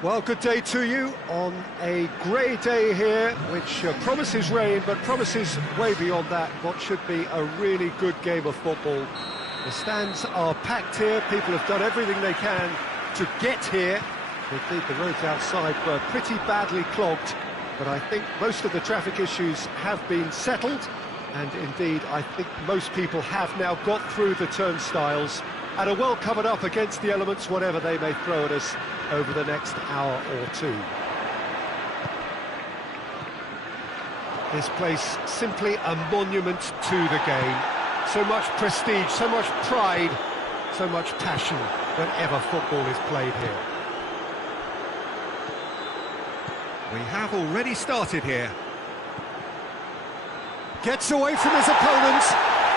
Well, good day to you on a grey day here, which promises rain, but promises way beyond that what should be a really good game of football. The stands are packed here, people have done everything they can to get here. Indeed, the roads outside were pretty badly clogged, but I think most of the traffic issues have been settled, and indeed, I think most people have now got through the turnstiles and are well covered up against the elements, whatever they may throw at us over the next hour or two. This place simply a monument to the game. So much prestige, so much pride, so much passion whenever football is played here. We have already started here. Gets away from his opponent.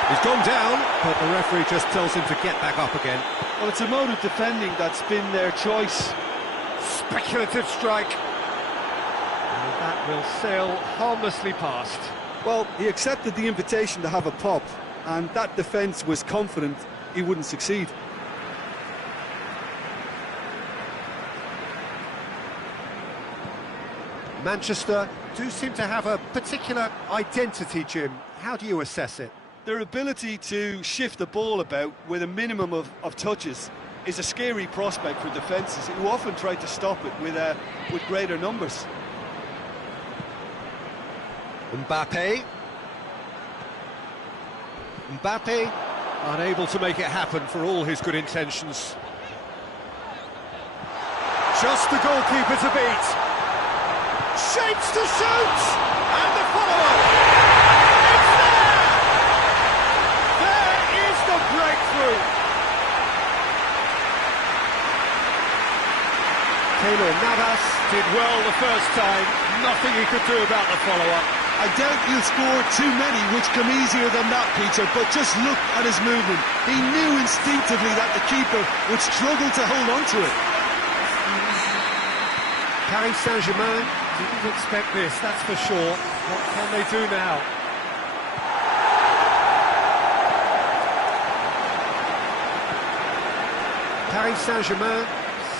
He's gone down, but the referee just tells him to get back up again. Well, it's a mode of defending that's been their choice. Speculative strike. And that will sail harmlessly past. Well, he accepted the invitation to have a pop, and that defence was confident he wouldn't succeed. Manchester do seem to have a particular identity, Jim. How do you assess it? Their ability to shift the ball about with a minimum of touches is a scary prospect for defences who often try to stop it with greater numbers. Mbappe, unable to make it happen for all his good intentions. Just the goalkeeper to beat. Shapes to shoot! And the follow-up! It's there! There is the breakthrough! Keylor Navas did well the first time. Nothing he could do about the follow-up. I doubt he'll score too many which come easier than that, Peter, but just look at his movement. He knew instinctively that the keeper would struggle to hold on to it. Paris Saint-Germain didn't expect this, that's for sure. What can they do now? Paris Saint-Germain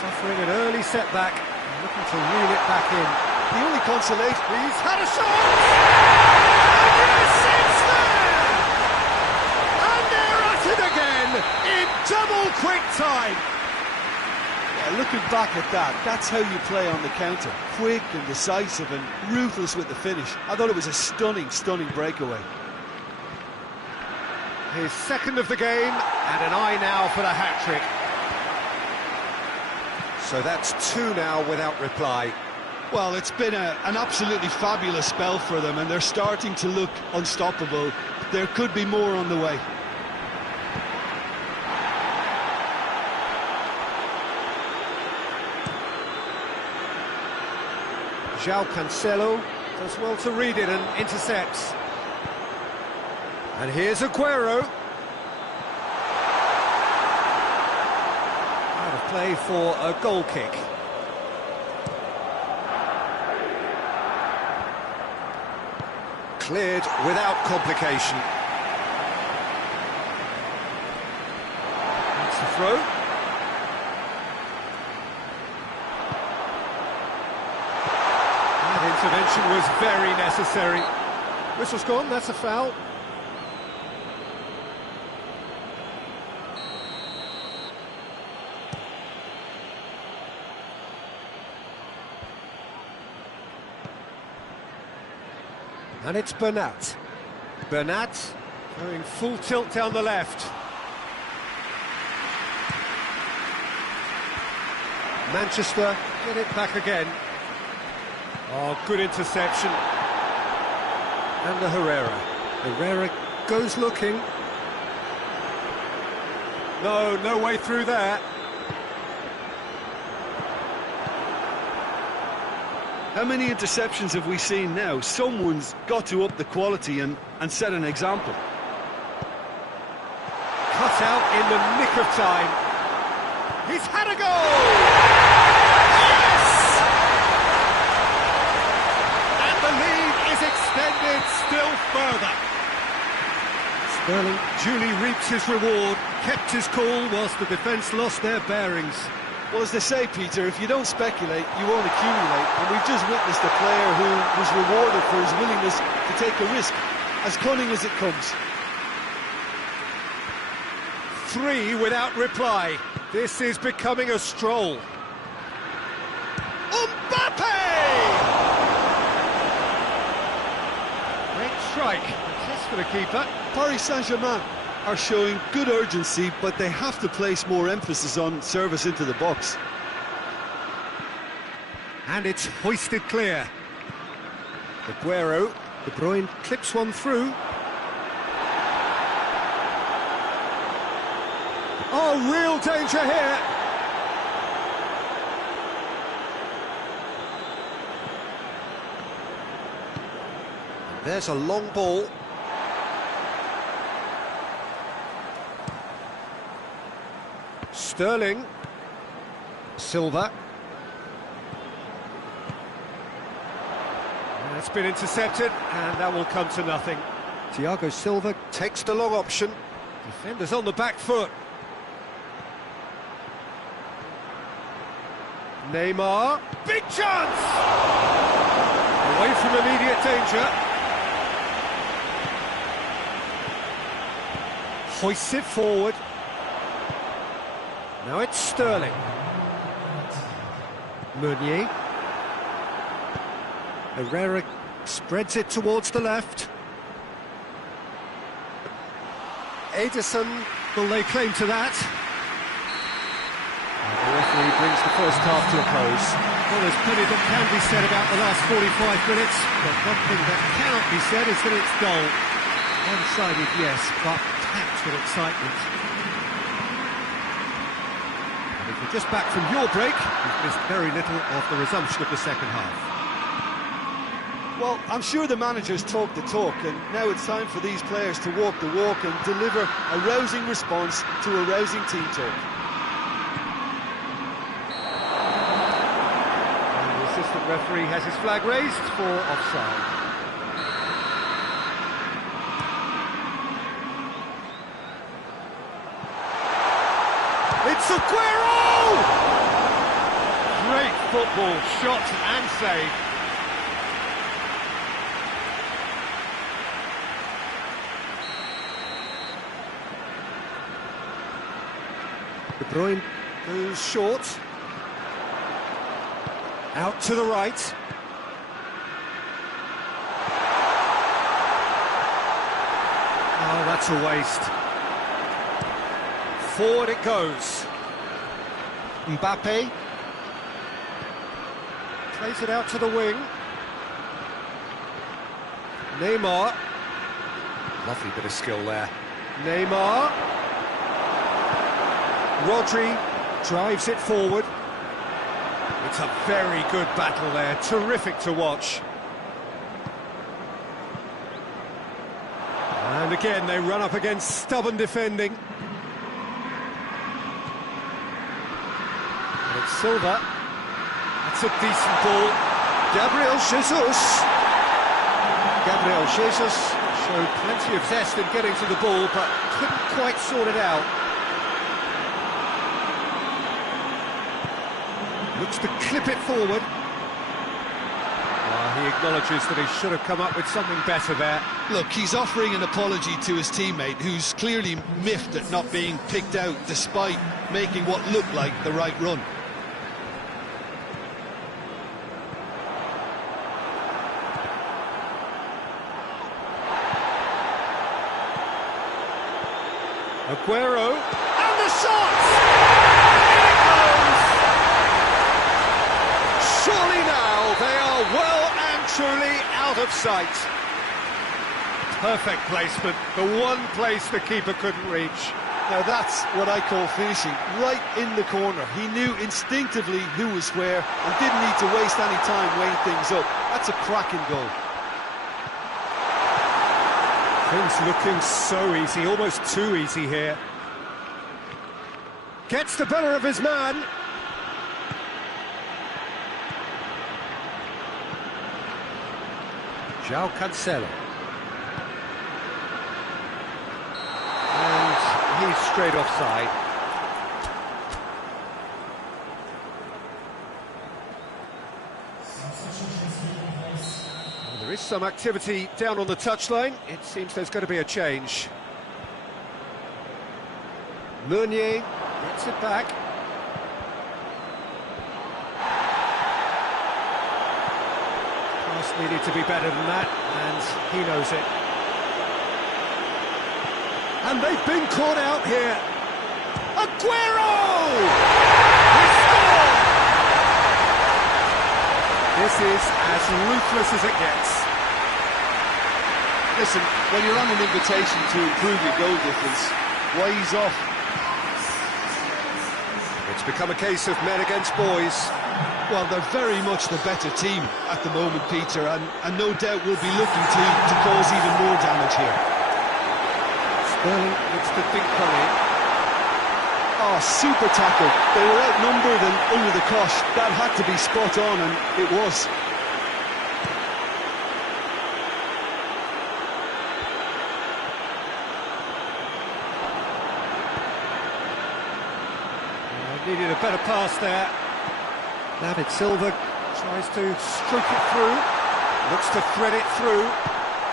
suffering an early setback, looking to reel it back in. The only consolation, he's had a shot! And yes, it's there! And they're at it again in double quick time. yeah, looking back at that, that's how you play on the counter. Quick and decisive and ruthless with the finish. I thought it was a stunning, stunning breakaway. His second of the game, and an eye now for the hat-trick. So that's two now without reply. Well, it's been an absolutely fabulous spell for them, and they're starting to look unstoppable. There could be more on the way. João Cancelo does well to read it and intercepts. And here's Aguero. Out of play for a goal kick. Cleared without complication. That's the throw. That intervention was very necessary. Whistle's gone, that's a foul. And it's Bernat. Bernat going full tilt down the left. Manchester get it back again. Oh, good interception. And the Herrera. Herrera goes looking. No way through there. How many interceptions have we seen now? Someone's got to up the quality and set an example. Cut out in the nick of time. He's had a goal! Yes! And the lead is extended still further. Sterling duly reaped his reward, kept his cool whilst the defence lost their bearings. Well, as they say, Peter, if you don't speculate, you won't accumulate. And we've just witnessed a player who was rewarded for his willingness to take a risk, as cunning as it comes. 3 without reply. This is becoming a stroll. Mbappe! Great strike. Success for the keeper. Paris Saint-Germain are showing good urgency, but they have to place more emphasis on service into the box. And it's hoisted clear. Aguero, De Bruyne clips one through. Oh, real danger here. There's a long ball. Sterling. Silva. That's been intercepted, and that will come to nothing. Thiago Silva takes the long option. Defenders on the back foot. Neymar. Big chance! Away from immediate danger. Hoists it forward. Now it's Sterling. Meunier. Herrera spreads it towards the left. Ederson, will they claim to that? And the referee brings the first half to a close. Well, there's plenty that can be said about the last 45 minutes, but one thing that cannot be said is that it's dull. One-sided, yes, but packed with excitement. And if you're just back from your break, you've missed very little of the resumption of the second half. Well, I'm sure the managers talk the talk, and now it's time for these players to walk the walk and deliver a rousing response to a rousing team talk. And the assistant referee has his flag raised for offside. It's Aguero! Great football, shot and save. De Bruyne goes short. Out to the right. Oh, that's a waste. Forward it goes. Mbappe. Plays it out to the wing. Neymar. Lovely bit of skill there. Neymar. Rodri drives it forward. It's a very good battle there, terrific to watch. And again, they run up against stubborn defending. And it's Silva. That's a decent ball. Gabriel Jesus. Gabriel Jesus showed plenty of zest in getting to the ball, but couldn't quite sort it out. Looks to clip it forward. He acknowledges that he should have come up with something better there. Look, he's offering an apology to his teammate, who's clearly miffed at not being picked out despite making what looked like the right run. Aguero, and the shot! In it goes! Surely now they are well and truly out of sight. Perfect placement, the one place the keeper couldn't reach. Now that's what I call finishing, right in the corner. He knew instinctively who was where and didn't need to waste any time weighing things up. That's a cracking goal. Things looking so easy, almost too easy here. Gets the better of his man. João Cancelo. And he's straight offside. There is some activity down on the touchline. It seems there's going to be a change. Meunier gets it back. Pass needed to be better than that, and he knows it. And they've been caught out here. Aguero! He scored! This is as ruthless as it gets. Listen, when you're on an invitation to improve your goal difference, why ease off? It's become a case of men against boys. Well, they're very much the better team at the moment, Peter, and no doubt will be looking to cause even more damage here. Sterling looks to think one in. Oh, super tackle. They were outnumbered and under the cosh. That had to be spot on, and it was. Needed a better pass there. David Silva tries to stroke it through. Looks to thread it through.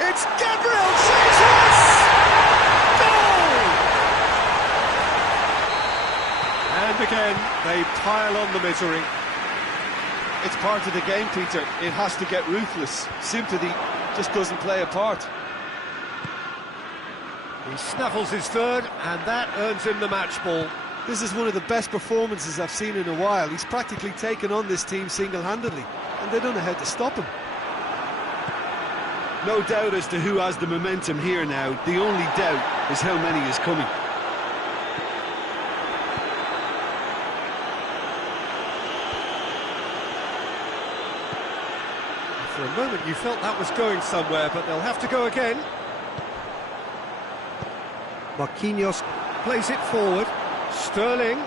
It's Gabriel Jesus! Goal! And again, they pile on the misery. It's part of the game, Peter. It has to get ruthless. Sympathy just doesn't play a part. He snaffles his third, and that earns him the match ball. This is one of the best performances I've seen in a while. He's practically taken on this team single-handedly, and they don't know how to stop him. No doubt as to who has the momentum here now. The only doubt is how many is coming. For a moment you felt that was going somewhere, but they'll have to go again. Marquinhos plays it forward. Sterling.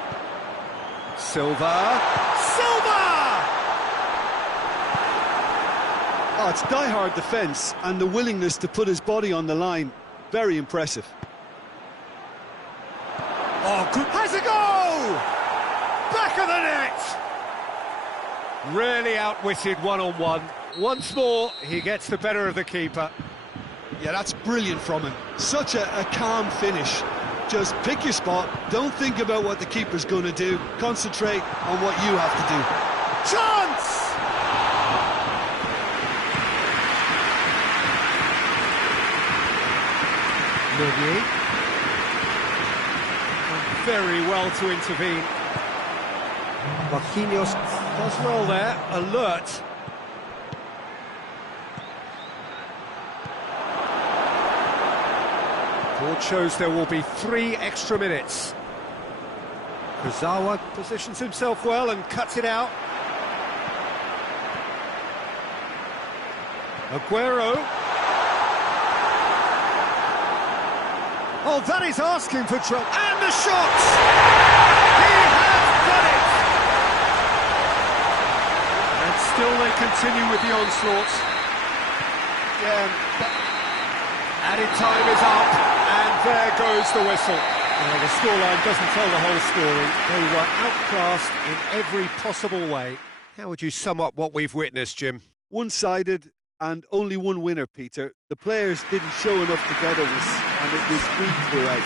Silva. Oh, it's die-hard defence and the willingness to put his body on the line. Very impressive. Oh, good. Has a go! Back of the net! Really outwitted one-on-one. Once more, he gets the better of the keeper. Yeah, that's brilliant from him. Such a calm finish. Just pick your spot, don't think about what the keeper's going to do, concentrate on what you have to do. Chance! Meunier. Very well to intervene. Marquinhos does well there, alert. Board shows there will be 3 extra minutes. Kurzawa positions himself well and cuts it out. Aguero. Oh, that is asking for trouble. And the shot! He has done it! And still they continue with the onslaught. Yeah, added time is up. And there goes the whistle. Well, the scoreline doesn't tell the whole story. They were outclassed in every possible way. How would you sum up what we've witnessed, Jim? One-sided and only one winner, Peter. The players didn't show enough togetherness, and it was weak throughout.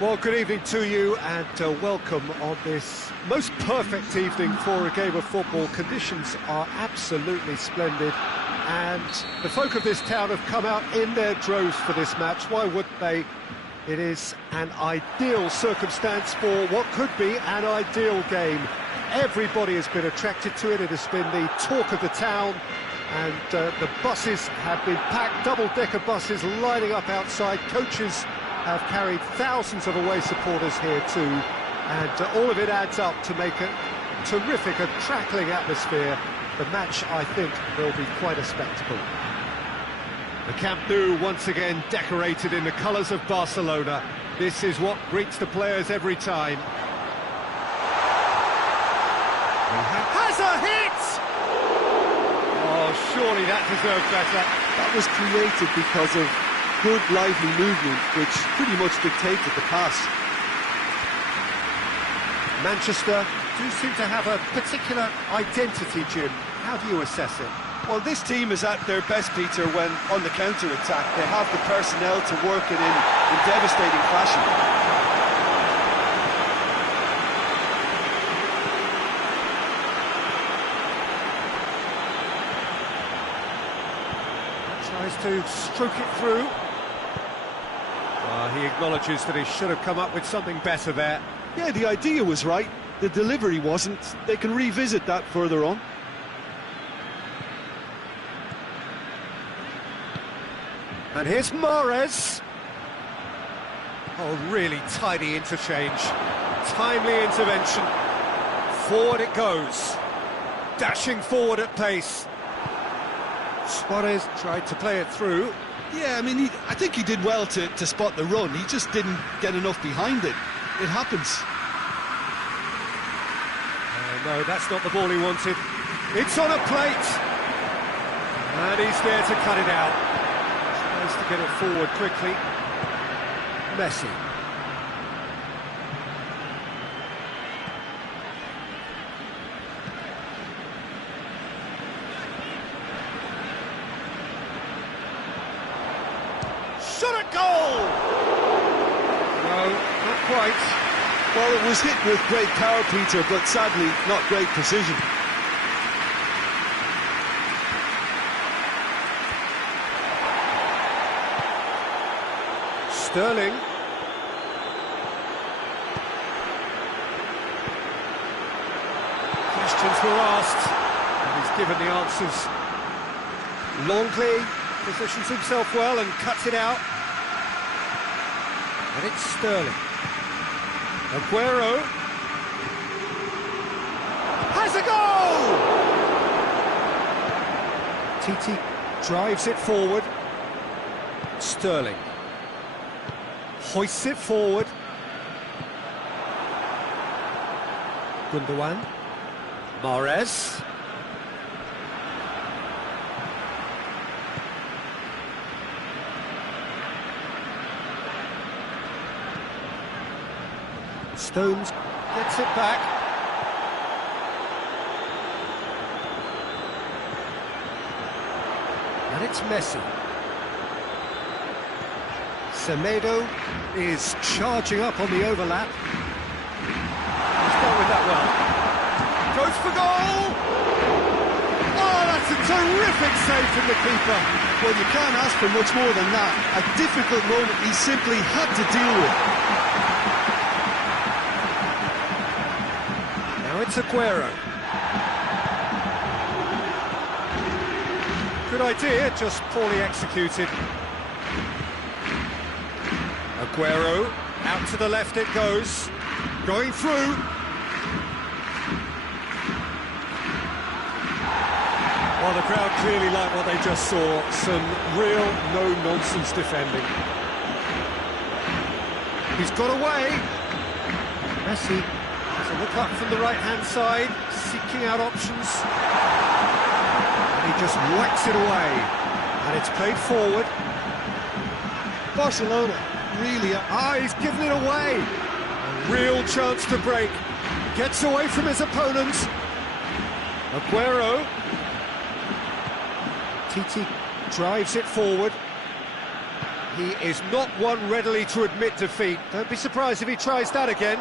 Well, good evening to you and welcome on this most perfect evening for a game of football. Conditions are absolutely splendid and the folk of this town have come out in their droves for this match. Why wouldn't they? It is an ideal circumstance for what could be an ideal game. Everybody has been attracted to it. It has been the talk of the town, and the buses have been packed, double-decker buses lining up outside. Coaches have carried thousands of away supporters here too, and all of it adds up to make a terrific, a crackling atmosphere. The match, I think, will be quite a spectacle. The Camp Nou once again decorated in the colours of Barcelona. This is what greets the players every time. Has a hit! Oh, surely that deserved better. That was created because of good, lively movement, which pretty much dictated the pass. Manchester do seem to have a particular identity, Jim. How do you assess it? Well, this team is at their best, Peter, when on the counter-attack. They have the personnel to work it in devastating fashion. Tries to stroke it through. He acknowledges that he should have come up with something better there. Yeah, the idea was right, the delivery wasn't. They can revisit that further on. And here's Mahrez. Oh, really tidy interchange. Timely intervention. Forward it goes. Dashing forward at pace. Suarez tried to play it through. Yeah, I mean, I think he did well to spot the run. He just didn't get enough behind it. It happens. No, that's not the ball he wanted. It's on a plate. And he's there to cut it out. Tries to get it forward quickly. Messi. Shot at goal! No, not quite. Well, it was hit with great power, Peter, but sadly, not great precision. Sterling. Questions were asked, and he's given the answers. Longley positions himself well and cuts it out. And it's Sterling. Aguero has a goal! Titi drives it forward. Sterling hoists it forward. Gundogan. Mahrez. Stones gets it back. And it's Messi. Semedo is charging up on the overlap. He's dealt with that well. Goes for goal! Oh, that's a terrific save from the keeper. Well, you can't ask for much more than that. A difficult moment he simply had to deal with. Now it's Aguero. Good idea, just poorly executed. Aguero, out to the left it goes. Going through. Well, the crowd clearly liked what they just saw. Some real no-nonsense defending. He's got away. Messi has a look up from the right-hand side, seeking out options. And he just whacks it away. And it's played forward. Barcelona really... he's given it away. A real chance to break. Gets away from his opponents. Aguero. Titi drives it forward. He is not one readily to admit defeat. Don't be surprised if he tries that again.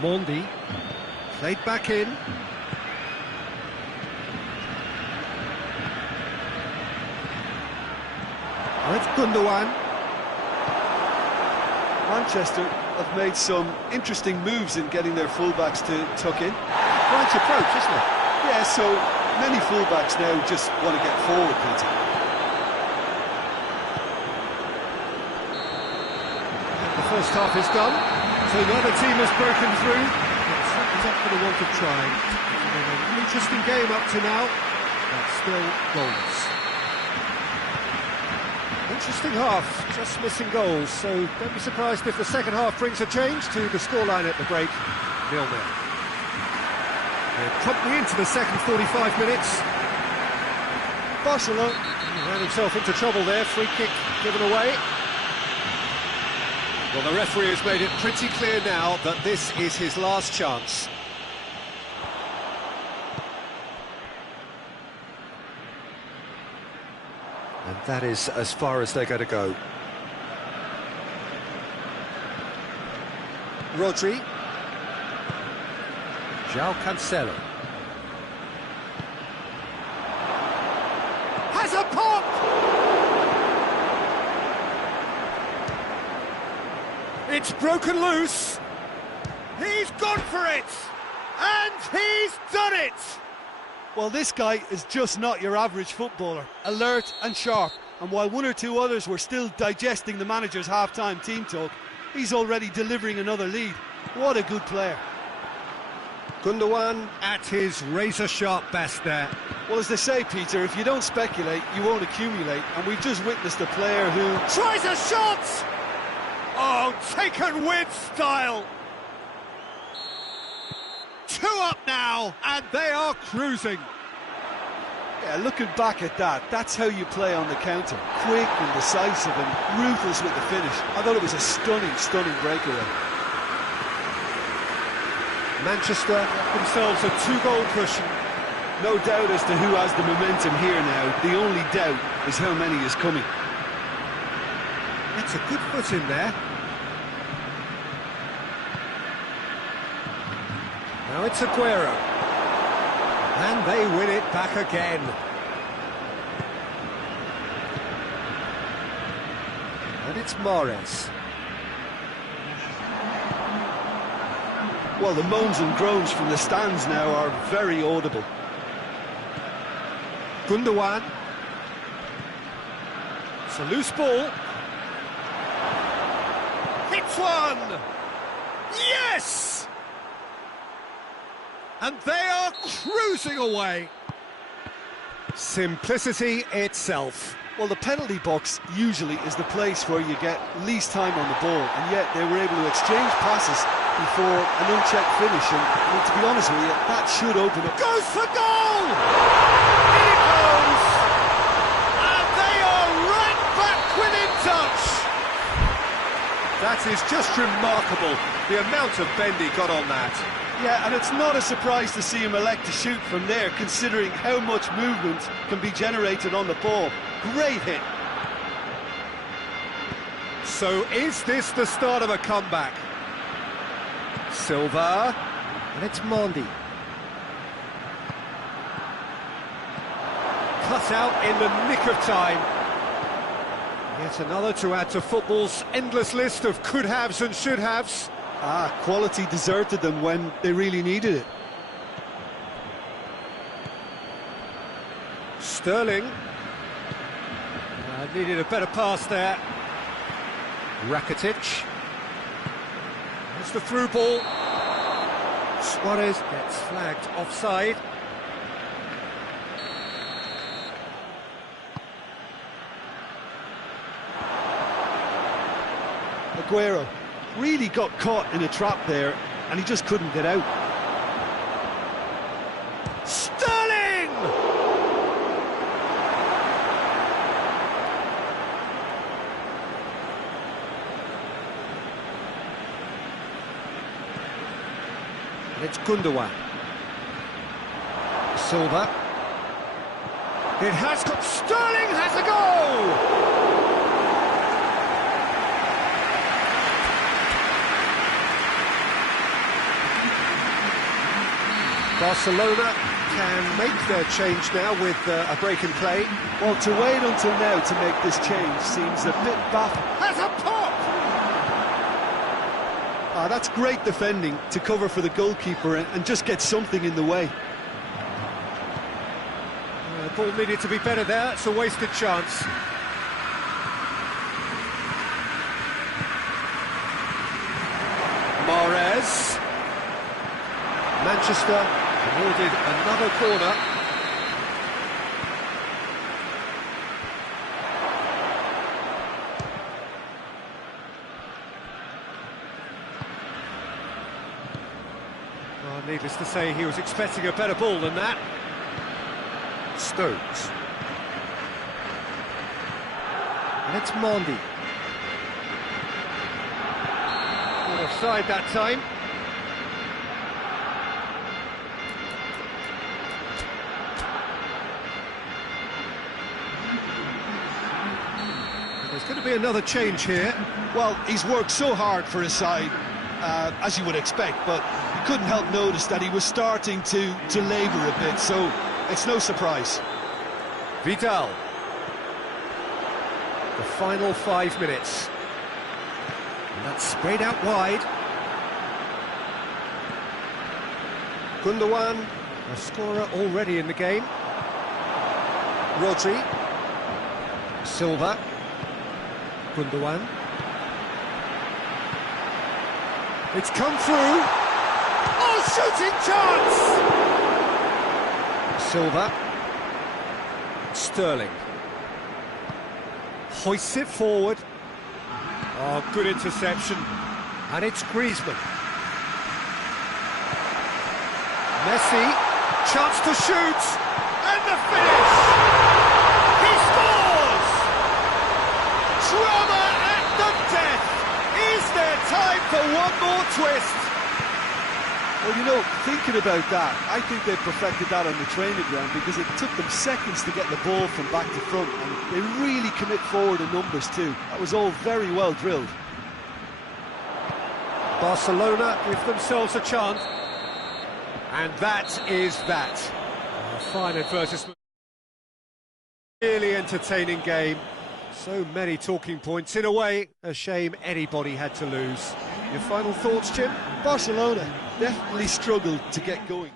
Mondi, played back in. It's Gundogan. Manchester have made some interesting moves in getting their fullbacks to tuck in. Right approach, isn't it? Yeah, so many fullbacks now just want to get forward, Peter. The first half is done, so neither team has broken through. It's not for the want of trying. An interesting game up to now, but still goals. Interesting half, just missing goals, so don't be surprised if the second half brings a change to the scoreline at the break, 0-0. We're promptly into the second 45 minutes. Barcelona ran himself into trouble there, free kick given away. Well, the referee has made it pretty clear now that this is his last chance. And that is as far as they're going to go. Rodri. João Cancelo. Has a pop! It's broken loose. He's gone for it! And he's done it! Well, this guy is just not your average footballer. Alert and sharp. And while one or two others were still digesting the manager's half-time team talk, he's already delivering another lead. What a good player. Gundogan at his razor-sharp best there. Well, as they say, Peter, if you don't speculate, you won't accumulate. And we've just witnessed a player who tries a shot! Oh, taken with style! 2 up now, and they are cruising. Yeah, looking back at that, that's how you play on the counter. Quick and decisive and ruthless with the finish. I thought it was a stunning, stunning breakaway. Manchester themselves a 2-goal cushion. No doubt as to who has the momentum here now. The only doubt is how many is coming. That's a good foot in there. Now it's Aguero. And they win it back again. And it's Mahrez. Well, the moans and groans from the stands now are very audible. Gundogan. It's a loose ball. Hits one! Yes! And they are cruising away. Simplicity itself. Well, the penalty box usually is the place where you get least time on the ball, and yet they were able to exchange passes before an unchecked finish, and I mean, to be honest with you, that should open up. Goes for goal! In it goes! And they are right back within touch! That is just remarkable, the amount of bend he got on that. Yeah, and it's not a surprise to see him elect to shoot from there, considering how much movement can be generated on the ball. Great hit. So is this the start of a comeback? Silva, and it's Mondi. Cut out in the nick of time. Yet another to add to football's endless list of could-haves and should-haves. Quality deserted them when they really needed it. Sterling. Needed a better pass there. Rakitic. It's the through ball. Suarez gets flagged offside. Aguero really got caught in a trap there, and he just couldn't get out. Sterling! And it's Gundogan. Silva. It has got... Sterling has a goal! Barcelona can make their change now with a break in play. Well, to wait until now to make this change seems a bit baffling. Has a pop! That's great defending to cover for the goalkeeper and just get something in the way. The ball needed to be better there. It's a wasted chance. Mahrez. Manchester awarded another corner. Well, needless to say, he was expecting a better ball than that. Stones. And it's Mondi. Caught offside that time. There's going to be another change here. Well, he's worked so hard for his side, as you would expect, but you couldn't help notice that he was starting to labour a bit, so it's no surprise. Vidal. The final 5 minutes. And that's sprayed out wide. Gundogan, a scorer already in the game. Rodri. Silva. Gundogan. It's come through. Oh, shooting chance! Silva. Sterling. Hoists it forward. Oh, good interception. And it's Griezmann. Messi. Chance to shoot. And the finish! He scores! Drama at the death! Is there time for one more twist? Well, you know, thinking about that, I think they perfected that on the training ground because it took them seconds to get the ball from back to front, and they really commit forward in numbers too. That was all very well drilled. Barcelona give themselves a chance, and that is that. A fine advertisement. Really entertaining game. So many talking points. In a way, a shame anybody had to lose. Your final thoughts, Jim? Barcelona definitely struggled to get going.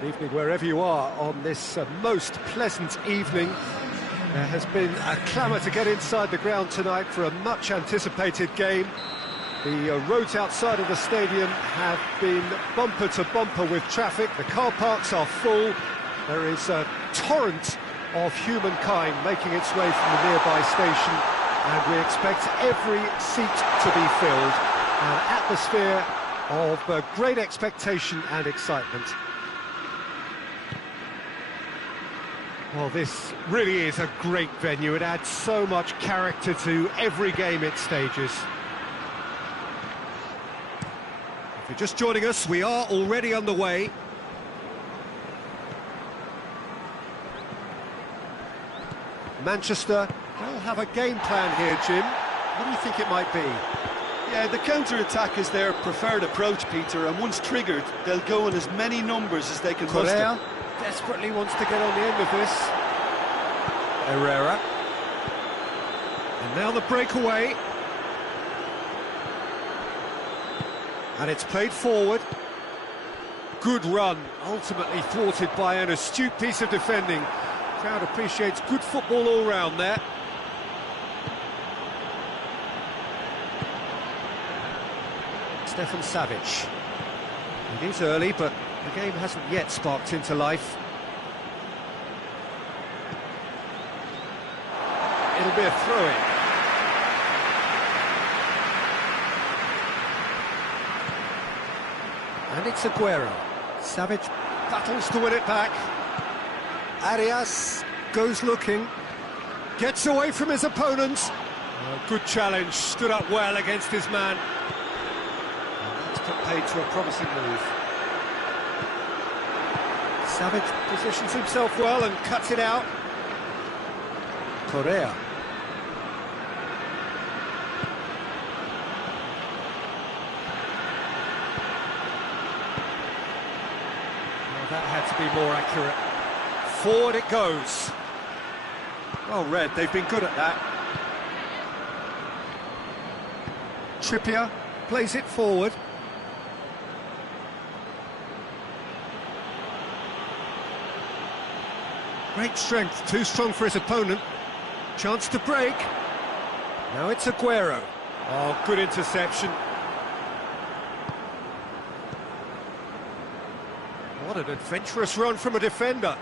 Good evening wherever you are on this most pleasant evening. There has been a clamour to get inside the ground tonight for a much anticipated game. The roads outside of the stadium have been bumper to bumper with traffic. The car parks are full. There is a torrent of humankind making its way from the nearby station, and we expect every seat to be filled. An atmosphere of great expectation and excitement. Well, this really is a great venue. It adds so much character to every game it stages. If you're just joining us, we are already underway. Manchester, they'll have a game plan here, Jim. What do you think it might be? Yeah, the counter-attack is their preferred approach, Peter, and once triggered, they'll go in as many numbers as they can muster. Desperately wants to get on the end of this. Herrera. And now the breakaway. And it's played forward. Good run, ultimately thwarted by an astute piece of defending. Crowd appreciates good football all round there. Stefan Savic. It is early, but the game hasn't yet sparked into life. It'll be a throw-in. And it's Aguero. Savic battles to win it back. Arias goes looking. Gets away from his opponents. Good challenge, stood up well against his man. And that's put paid to a promising move. Savic positions himself well and cuts it out. Correa. Well, that had to be more accurate. Forward it goes. Well read, they've been good at that. Trippier plays it forward. Great strength, too strong for his opponent. Chance to break. Now it's Aguero. Oh, good interception. What an adventurous run from a defender.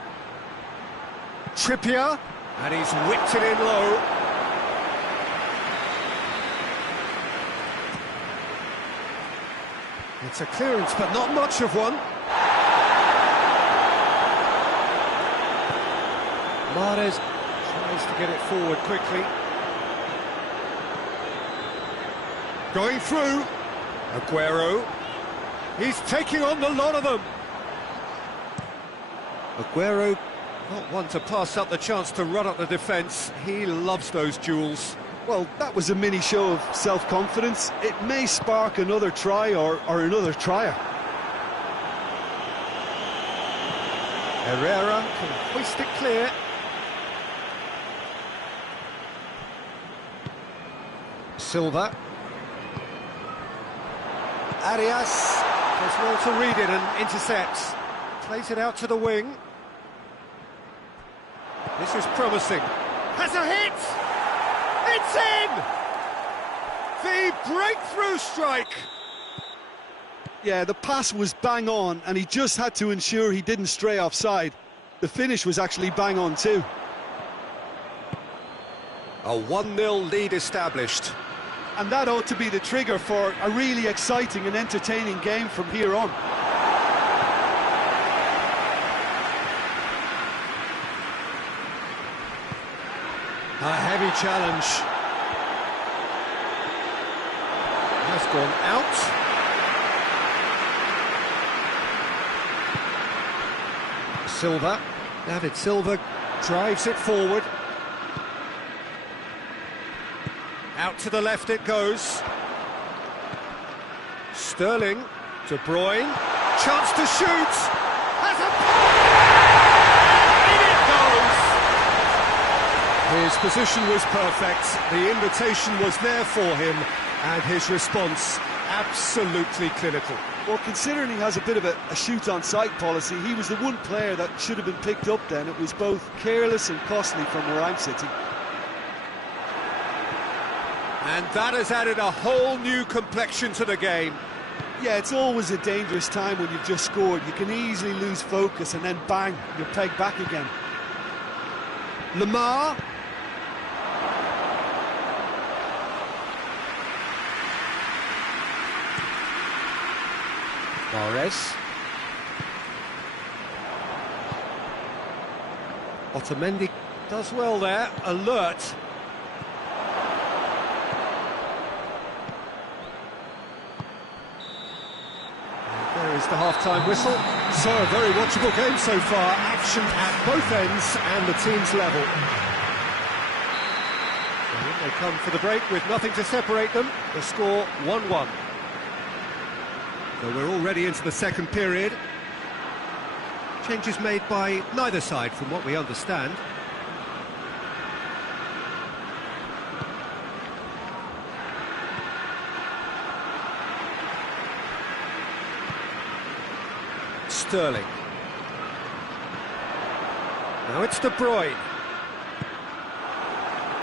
Trippier, and he's whipped it in low. It's a clearance, but not much of one. Mahrez tries to get it forward quickly. Going through. Aguero. He's taking on the lot of them. Aguero, not one to pass up the chance to run up the defence. He loves those duels. Well, that was a mini show of self-confidence. It may spark another try or another trier. Herrera can hoist it clear. Silva. Arias does well to read it and intercepts. Plays it out to the wing. This is promising. Has a hit! It's in! The breakthrough strike! Yeah, the pass was bang on, and he just had to ensure he didn't stray offside. The finish was actually bang on too. A 1-0 lead established. And that ought to be the trigger for a really exciting and entertaining game from here on. A heavy challenge. Has gone out. Silva. David Silva drives it forward. Out to the left it goes. Sterling. De Bruyne. Chance to shoot. Has a... In it goes. His position was perfect. The invitation was there for him. And his response absolutely clinical. Well, considering he has a bit of a shoot-on-sight policy, he was the one player that should have been picked up then. It was both careless and costly from where I'm sitting. And that has added a whole new complexion to the game. Yeah, it's always a dangerous time when you've just scored. You can easily lose focus and then bang, you're pegged back again. Lamar. Mahrez. Otamendi does well there, alert. And there is the half-time whistle. So a very watchable game so far, action at both ends and the team's level. So in they come for the break with nothing to separate them, the score 1-1. So we're already into the second period. Changes made by neither side from what we understand. Sterling. Now it's De Bruyne.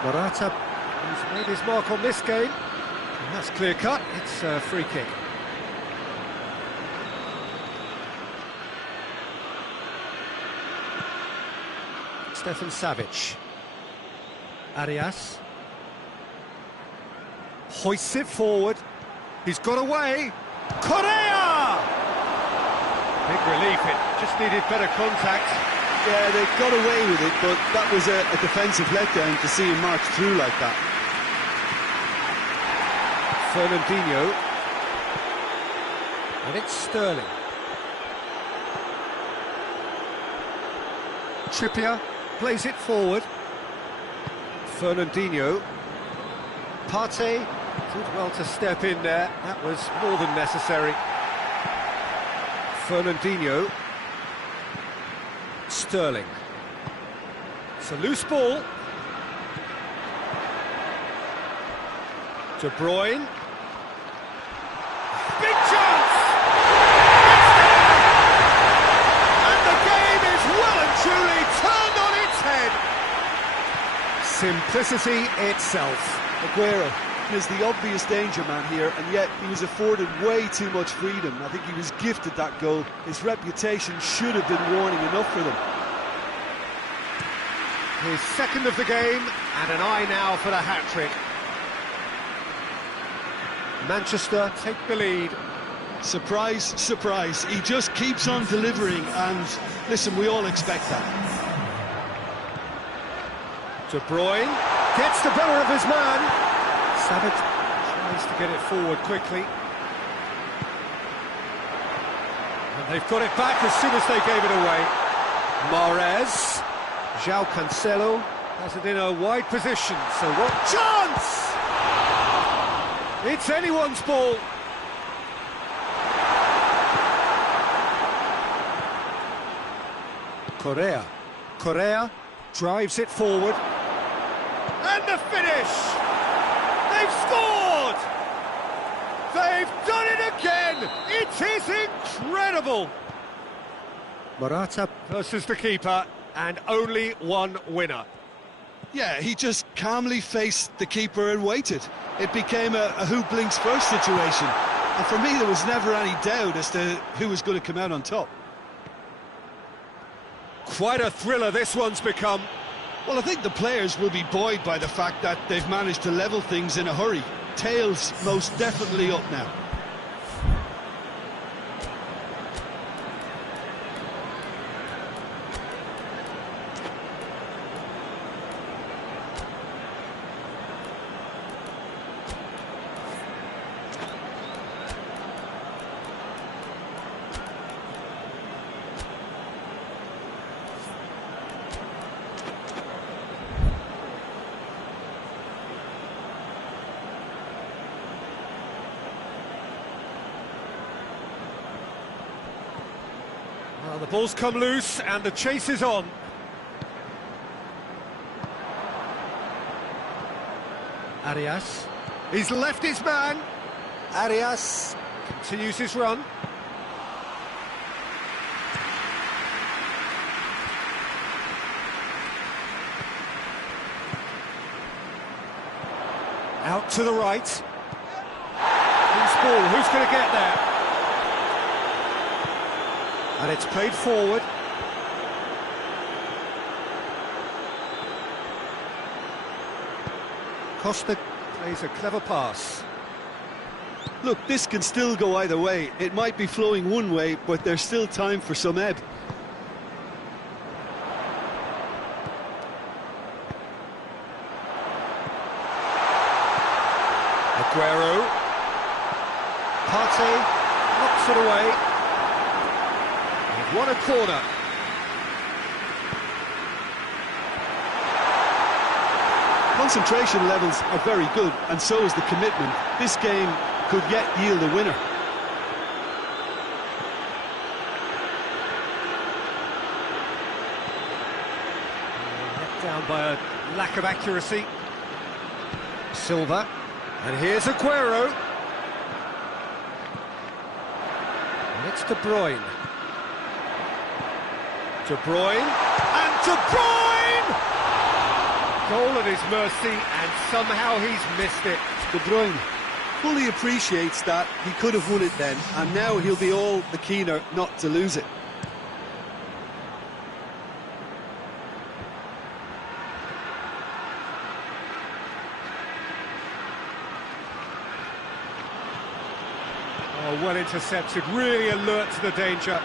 Morata has made his mark on this game. And that's clear cut, it's a free kick. Stefan Savic. Arias. Hoists it forward. He's got away. Correa! Big relief, it just needed better contact. Yeah, they got away with it, but that was a defensive letdown to see him march through like that. Fernandinho. And it's Sterling. Trippier plays it forward. Fernandinho. Partey did well to step in there. That was more than necessary. Fernandinho. Sterling. It's a loose ball. De Bruyne. Big chance! And the game is well and truly turned on its head. Simplicity itself. Aguero is the obvious danger man here, and yet he was afforded way too much freedom. I think he was gifted that goal. His reputation should have been warning enough for them. His second of the game, and an eye now for the hat-trick. Manchester take the lead. Surprise, surprise. He just keeps on delivering, and listen, we all expect that. De Bruyne gets the better of his man. Savic tries to get it forward quickly. And they've got it back as soon as they gave it away. Mahrez. João Cancelo has it in a wide position, so what chance! It's anyone's ball. Correa drives it forward. And the finish! They've scored! They've done it again! It is incredible! Morata versus the keeper, and only one winner. Yeah, he just calmly faced the keeper and waited. It became a who blinks first situation. And for me, there was never any doubt as to who was going to come out on top. Quite a thriller this one's become. Well, I think the players will be buoyed by the fact that they've managed to level things in a hurry. Tails most definitely up now. Well, the ball's come loose and the chase is on. Arias. He's left his man. Arias continues his run. Out to the right. Who's ball? Who's going to get there? And it's played forward. Costa plays a clever pass. Look, this can still go either way. It might be flowing one way, but there's still time for some ebb. Aguero. Partey knocks it away. They've won a corner. Concentration levels are very good, and so is the commitment. This game could yet yield a winner. Let down by a lack of accuracy. Silva. And here's Aguero. And it's De Bruyne. De Bruyne. And De Bruyne! Goal at his mercy, and somehow he's missed it. De Bruyne fully appreciates that he could have won it then, and now he'll be all the keener not to lose it. Oh, well intercepted, really alert to the danger.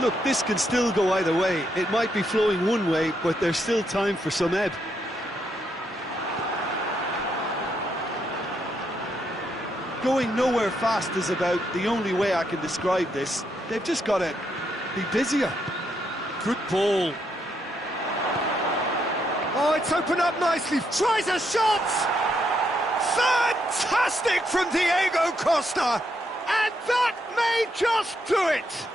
Look, this can still go either way. It might be flowing one way, but there's still time for some ebb. Going nowhere fast is about the only way I can describe this. They've just got to be busier. Good ball. Oh, it's opened up nicely. Tries a shot! Fantastic from Diego Costa! And that may just do it!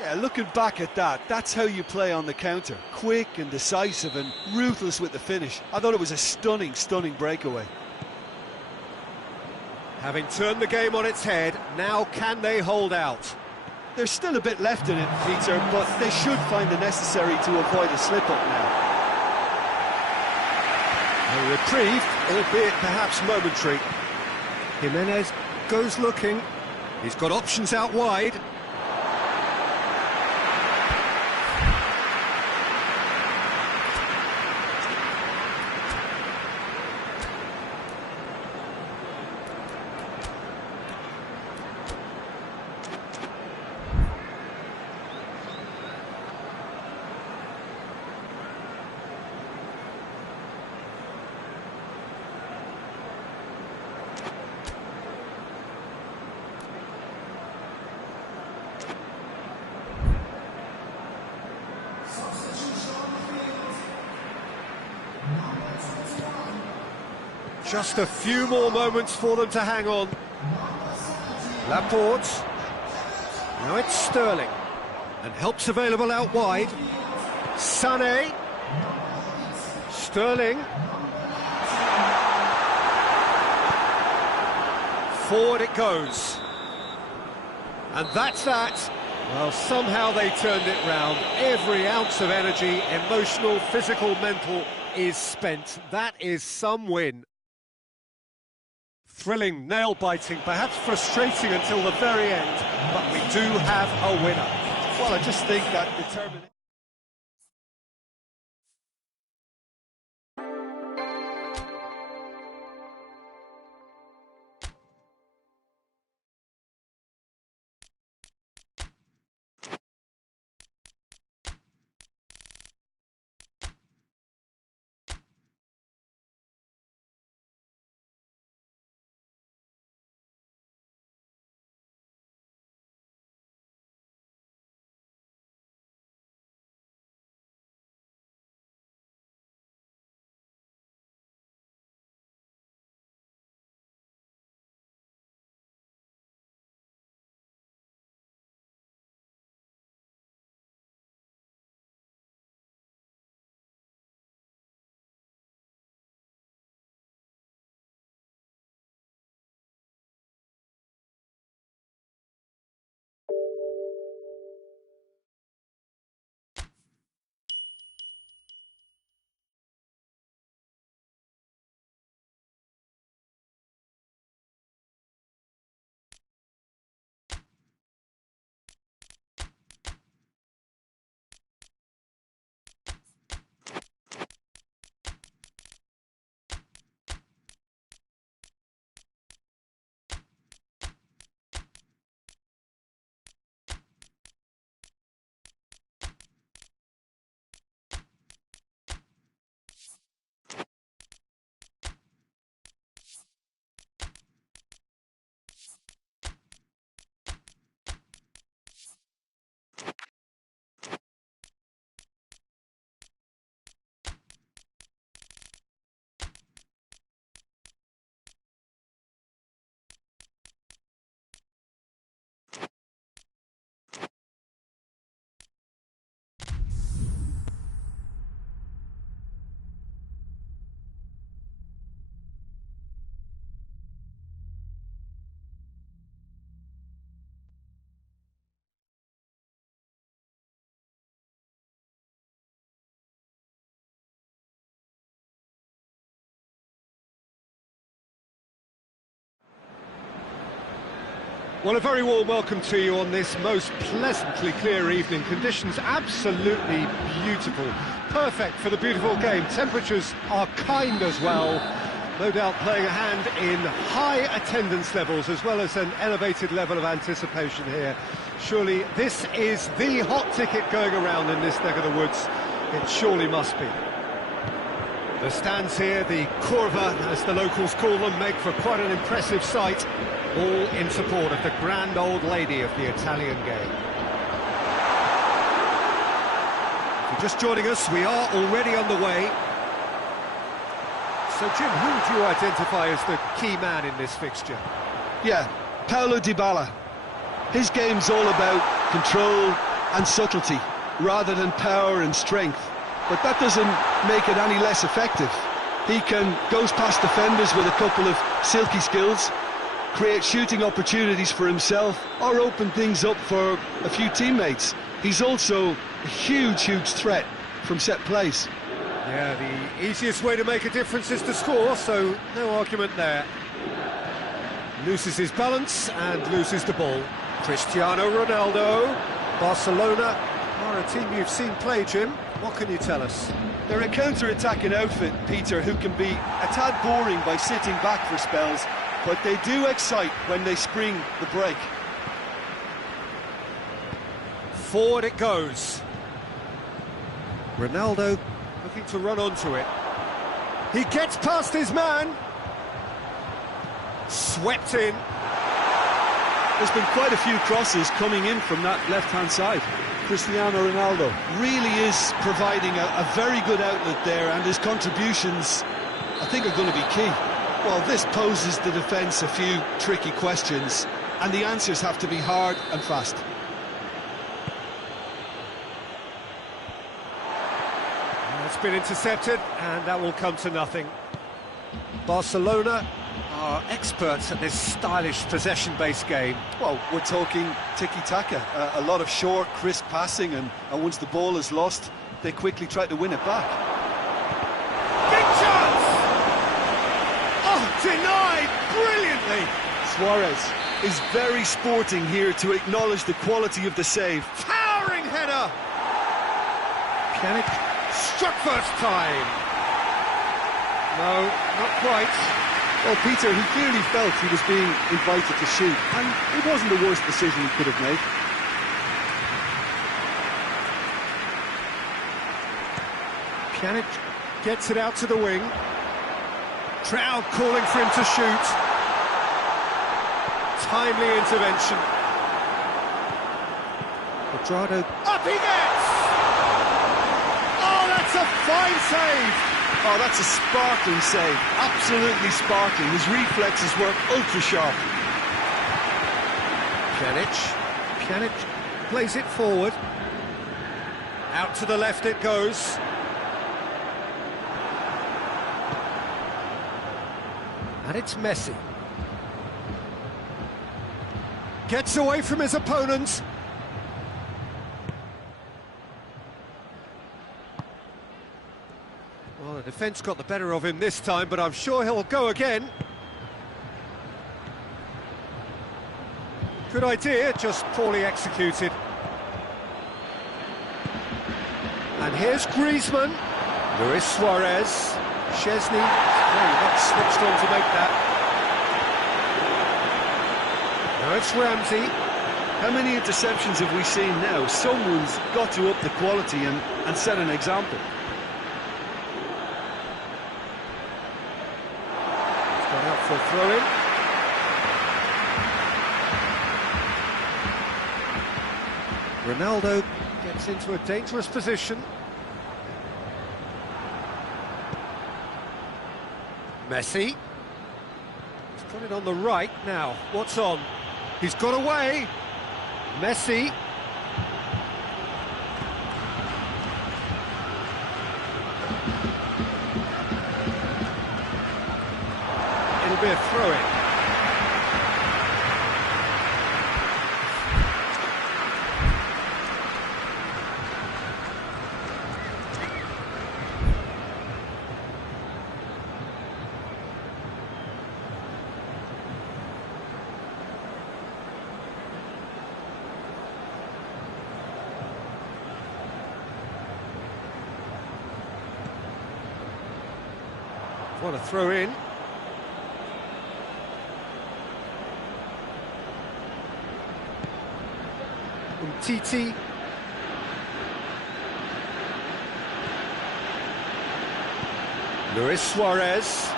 Yeah, looking back at that, that's how you play on the counter. Quick and decisive and ruthless with the finish. I thought it was a stunning, stunning breakaway. Having turned the game on its head, now can they hold out? There's still a bit left in it, Peter, but they should find the necessary to avoid a slip-up now. A reprieve, albeit perhaps momentary. Jimenez goes looking. He's got options out wide. Just a few more moments for them to hang on. Laporte. Now it's Sterling. And help's available out wide. Sané. Sterling. Forward it goes. And that's that. Well, somehow they turned it round. Every ounce of energy, emotional, physical, mental, is spent. That is some win. Thrilling, nail-biting, perhaps frustrating until the very end, but we do have a winner. Well, I just think that determination... Well, a very warm welcome to you on this most pleasantly clear evening. Conditions absolutely beautiful. Perfect for the beautiful game. Temperatures are kind as well. No doubt playing a hand in high attendance levels as well as an elevated level of anticipation here. Surely this is the hot ticket going around in this neck of the woods. It surely must be. The stands here, the curva, as the locals call them, make for quite an impressive sight. All in support of the grand old lady of the Italian game. If you're just joining us, we are already underway. So, Jim, who do you identify as the key man in this fixture? Yeah, Paulo Dybala. His game's all about control and subtlety, rather than power and strength. But that doesn't make it any less effective. He goes past defenders with a couple of silky skills, create shooting opportunities for himself, or open things up for a few teammates. He's also a huge threat from set plays. Yeah, the easiest way to make a difference is to score, so no argument there. Loses his balance and loses the ball. Cristiano Ronaldo. Barcelona are a team you've seen play, Jim. What can you tell us? They're a counter-attacking outfit, Peter, who can be a tad boring by sitting back for spells, but they do excite when they spring the break. Forward it goes. Ronaldo looking to run onto it. He gets past his man. Swept in. There's been quite a few crosses coming in from that left-hand side. Cristiano Ronaldo really is providing a very good outlet there, and his contributions, I think, are going to be key. Well, this poses the defence a few tricky questions, and the answers have to be hard and fast. It's been intercepted, and that will come to nothing. Barcelona are experts at this stylish possession-based game. Well, we're talking tiki-taka, a lot of short, crisp passing, and once the ball is lost, they quickly try to win it back. Big chance! Oh, denied brilliantly! Suarez is very sporting here to acknowledge the quality of the save. Towering header! Pjanic struck first time. No, not quite. Well, Peter, he clearly felt he was being invited to shoot, and it wasn't the worst decision he could have made. Pjanic gets it out to the wing. Crowd calling for him to shoot. Timely intervention. Quadrado. Up he gets! Oh, that's a fine save! Oh, that's a sparkling save. Absolutely sparkling. His reflexes work ultra-sharp. Pjanic plays it forward. Out to the left it goes. And it's Messi. Gets away from his opponent. Well, the defence got the better of him this time, but I'm sure he'll go again. Good idea, just poorly executed. And here's Griezmann. Luis Suarez. Chesney. Oh, not switched on to make that. Now it's Ramsey. How many interceptions have we seen now? Someone's got to up the quality and set an example. Got out for a throw-in. Ronaldo gets into a dangerous position. Messi. He's got it on the right now. What's on? He's got away. Messi. It'll be a throw-in. What a throw in. Titi. Luis Suarez.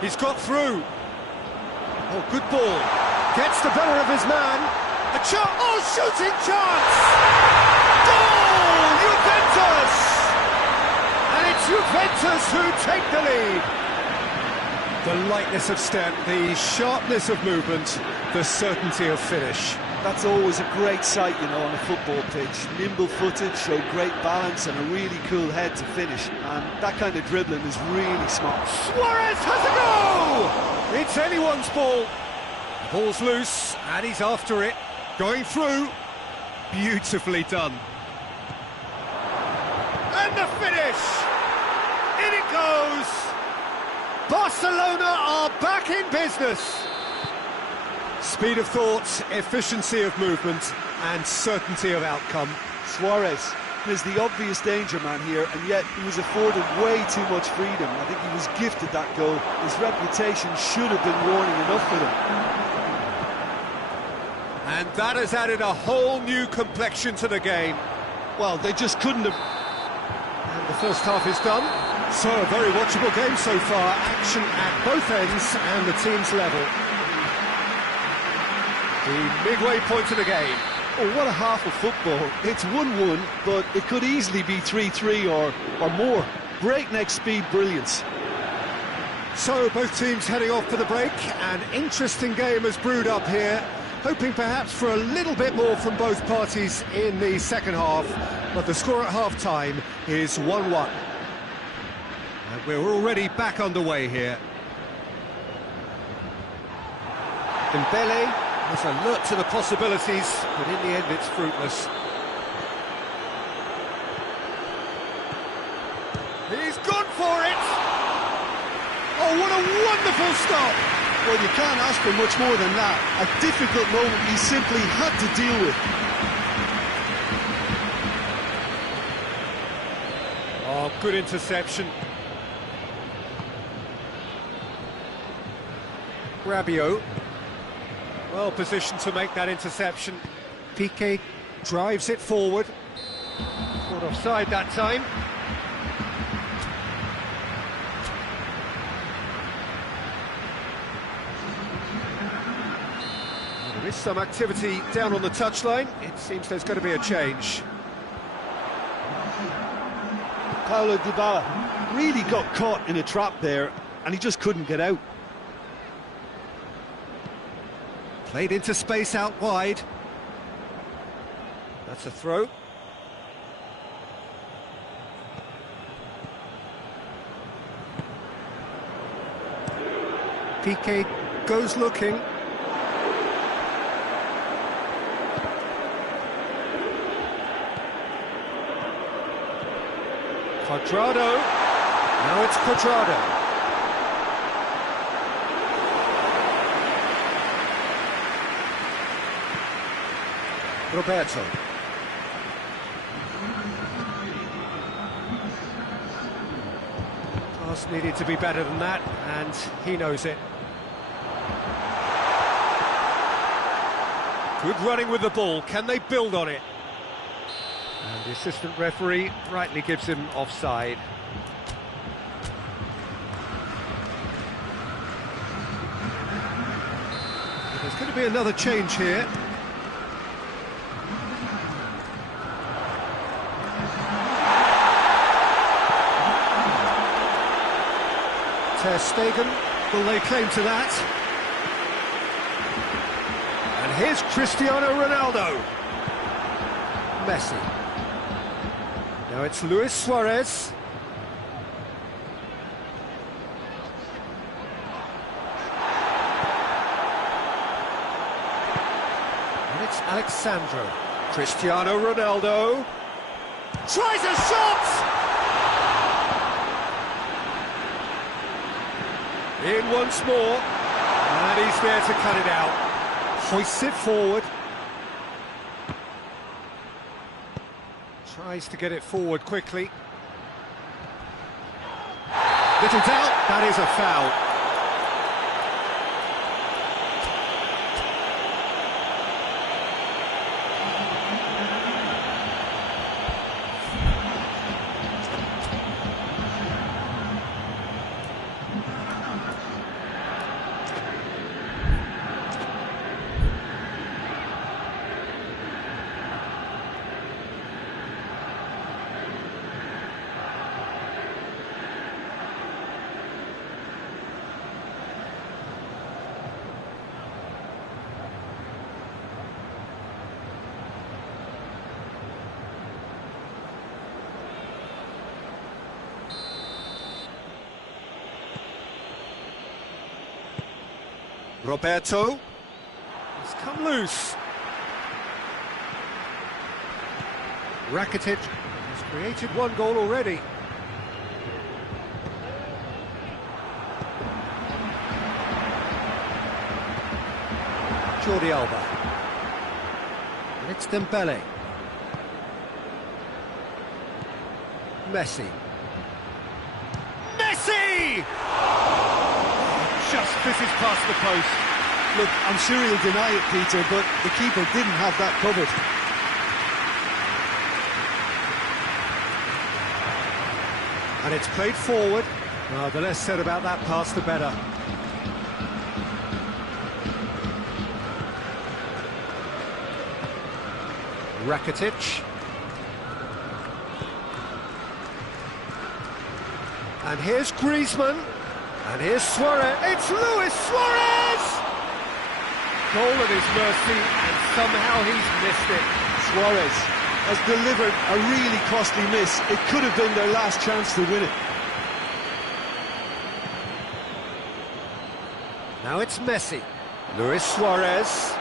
He's got through. Oh, good ball. Gets the better of his man. A shot. Oh, shooting chance! Goal! Juventus! And it's Juventus who take the lead. The lightness of step, the sharpness of movement, the certainty of finish. That's always a great sight, you know, on a football pitch. Nimble-footed, show great balance and a really cool head to finish. And that kind of dribbling is really smart. Suarez has a go! It's anyone's ball. Ball's loose, and he's after it. Going through. Beautifully done. And the finish! In it goes! Barcelona are back in business. Speed of thought, efficiency of movement, and certainty of outcome. Suarez is the obvious danger man here, and yet he was afforded way too much freedom. I think he was gifted that goal. His reputation should have been warning enough for them. And that has added a whole new complexion to the game. Well, they just couldn't have... And the first half is done. So, a very watchable game so far. Action at both ends and the team's level. The midway point of the game. Oh, what a half of football. It's 1-1, but it could easily be 3-3 or more. Breakneck speed brilliance. So, both teams heading off for the break. An interesting game has brewed up here. Hoping perhaps for a little bit more from both parties in the second half. But the score at half-time is 1-1. And we're already back underway here. Dembele was alert to the possibilities, but in the end it's fruitless. He's gone for it! Oh, what a wonderful stop! Well, you can't ask for much more than that. A difficult moment he simply had to deal with. Oh, good interception. Rabiot, well positioned to make that interception. Piqué drives it forward. Caught offside that time. There is some activity down on the touchline. It seems there's going to be a change. Paulo Dybala really got caught in a trap there, and he just couldn't get out. Played into space out wide. That's a throw. Piqué goes looking. Cuadrado. Now it's Cuadrado. Roberto. Pass needed to be better than that, and he knows it. Good running with the ball. Can they build on it? And the assistant referee rightly gives him offside. There's going to be another change here. Ter Stegen, will they claim to that? And here's Cristiano Ronaldo. Messi. Now it's Luis Suarez. And it's Alexandro. Cristiano Ronaldo. Tries a shot! In once more, and he's there to cut it out. Hoists it forward. Tries to get it forward quickly. Little doubt, that is a foul. Roberto, he's come loose. Rakitic has created one goal already. Jordi Alba. And it's Dembele. Messi. Messi! Just fizzes past the post. Look, I'm sure he'll deny it, Peter, but the keeper didn't have that covered. And it's played forward. Well, the less said about that pass, the better. Rakitic. And here's Griezmann. And here's Suarez. It's Luis Suarez! Goal at his mercy, and somehow he's missed it. Suarez has delivered a really costly miss. It could have been their last chance to win it. Now it's Messi. Luis Suarez.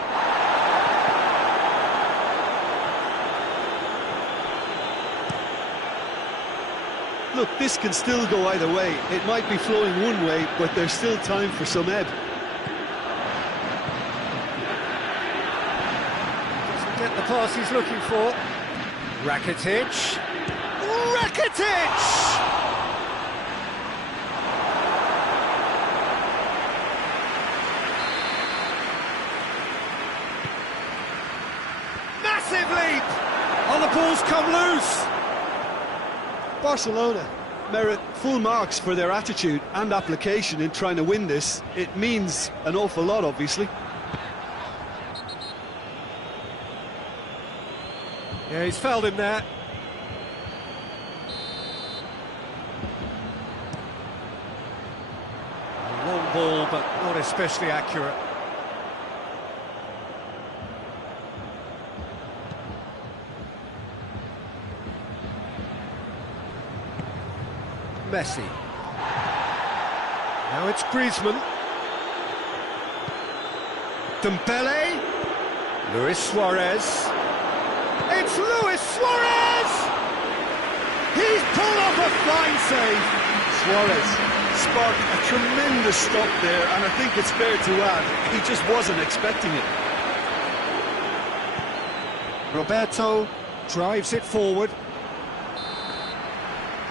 Look, this can still go either way. It might be flowing one way, but there's still time for some ebb. Doesn't get the pass he's looking for. Rakitic. Rakitic! Massive leap! Oh, the ball's come loose! Barcelona merit full marks for their attitude and application in trying to win this. It means an awful lot, obviously. Yeah, he's fouled him there. A long ball, but not especially accurate. Messi. Now it's Griezmann. Dembele. Luis Suarez. It's Luis Suarez! He's pulled off a fine save. Suarez sparked a tremendous stop there, and I think it's fair to add, he just wasn't expecting it. Roberto drives it forward.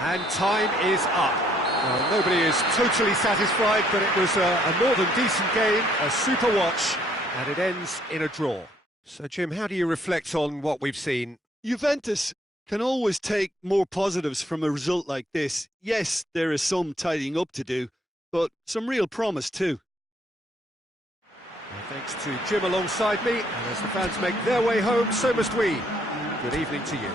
And time is up. Well, nobody is totally satisfied, but it was a more than decent game, a super watch, and it ends in a draw. So, Jim, how do you reflect on what we've seen? Juventus can always take more positives from a result like this. Yes, there is some tidying up to do, but some real promise too. Well, thanks to Jim alongside me, and as the fans make their way home, so must we. Good evening to you.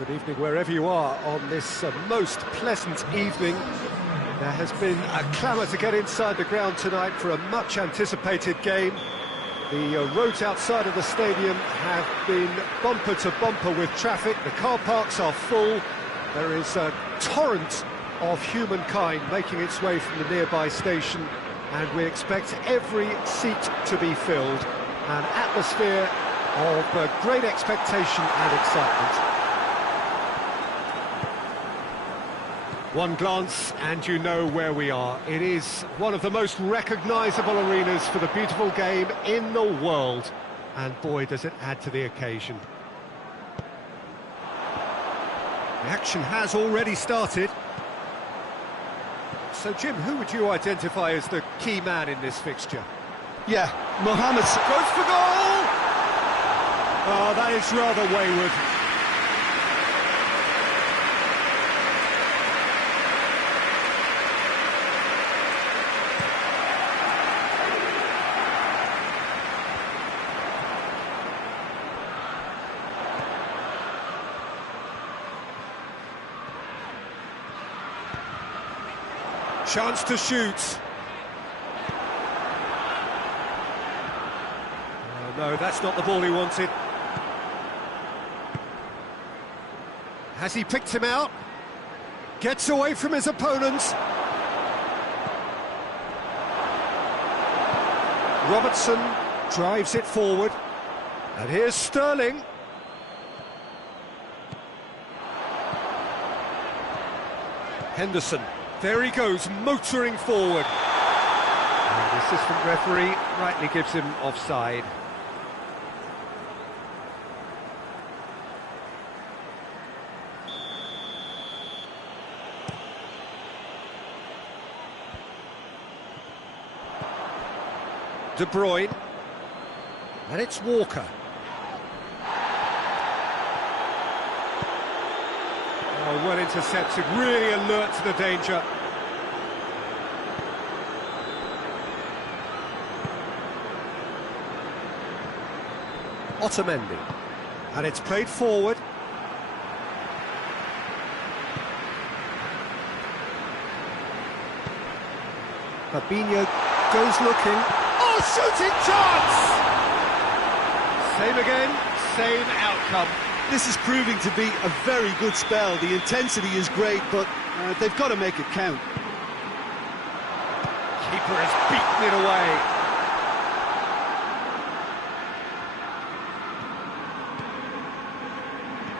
Good evening wherever you are on this most pleasant evening. There has been a clamour to get inside the ground tonight for a much anticipated game. The roads outside of the stadium have been bumper to bumper with traffic. The car parks are full. There is a torrent of humankind making its way from the nearby station, and we expect every seat to be filled. An atmosphere of great expectation and excitement. One glance and you know where we are. It is one of the most recognisable arenas for the beautiful game in the world. And boy, does it add to the occasion. The action has already started. So, Jim, who would you identify as the key man in this fixture? Yeah, Mohamed Goes for goal! Oh, that is rather wayward. Chance to shoot. Oh, no, that's not the ball he wanted. Has he picked him out? Gets away from his opponents. Robertson drives it forward. And here's Sterling. Henderson. There he goes, motoring forward. And the assistant referee rightly gives him offside. De Bruyne. And it's Walker. Oh, well intercepted, really alert to the danger. Otamendi. And it's played forward. Fabinho goes looking. Oh, shooting chance! Same again, same outcome. This is proving to be a very good spell. The intensity is great, but they've got to make it count. Keeper has beaten it away.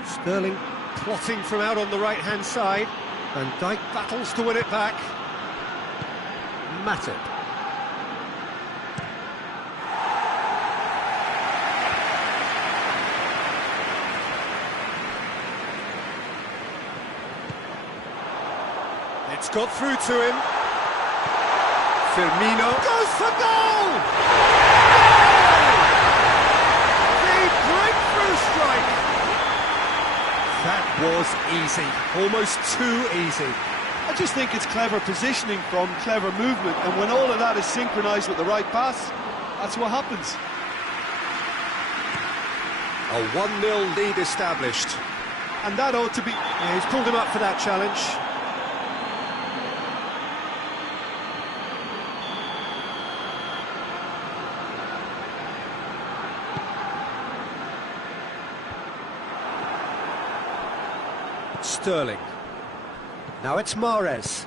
Sterling plotting from out on the right-hand side. Van Dijk battles to win it back. Matip. It's got through to him. Firmino goes for goal! The breakthrough strike! That was easy, almost too easy. I just think it's clever positioning from clever movement, and when all of that is synchronised with the right pass, that's what happens. A 1-0 lead established. And that ought to be... Yeah, he's pulled him up for that challenge. Sterling. Now it's Mahrez.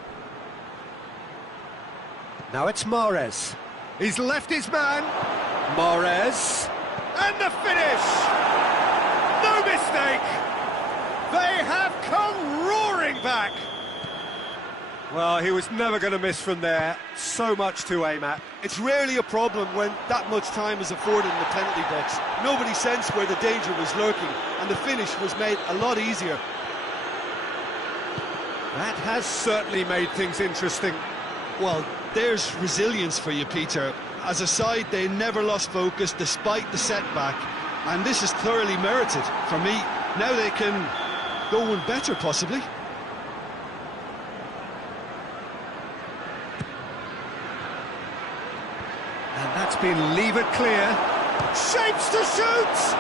Now it's Mahrez. He's left his man. Mahrez. And the finish! No mistake! They have come roaring back! Well, he was never going to miss from there. So much to aim at. It's rarely a problem when that much time is afforded in the penalty box. Nobody sensed where the danger was lurking, and the finish was made a lot easier. That has certainly made things interesting. Well, there's resilience for you, Peter. As a side, they never lost focus despite the setback, and this is thoroughly merited. For me, now they can go one better, possibly. And that's been levered clear. Shapes to shoot!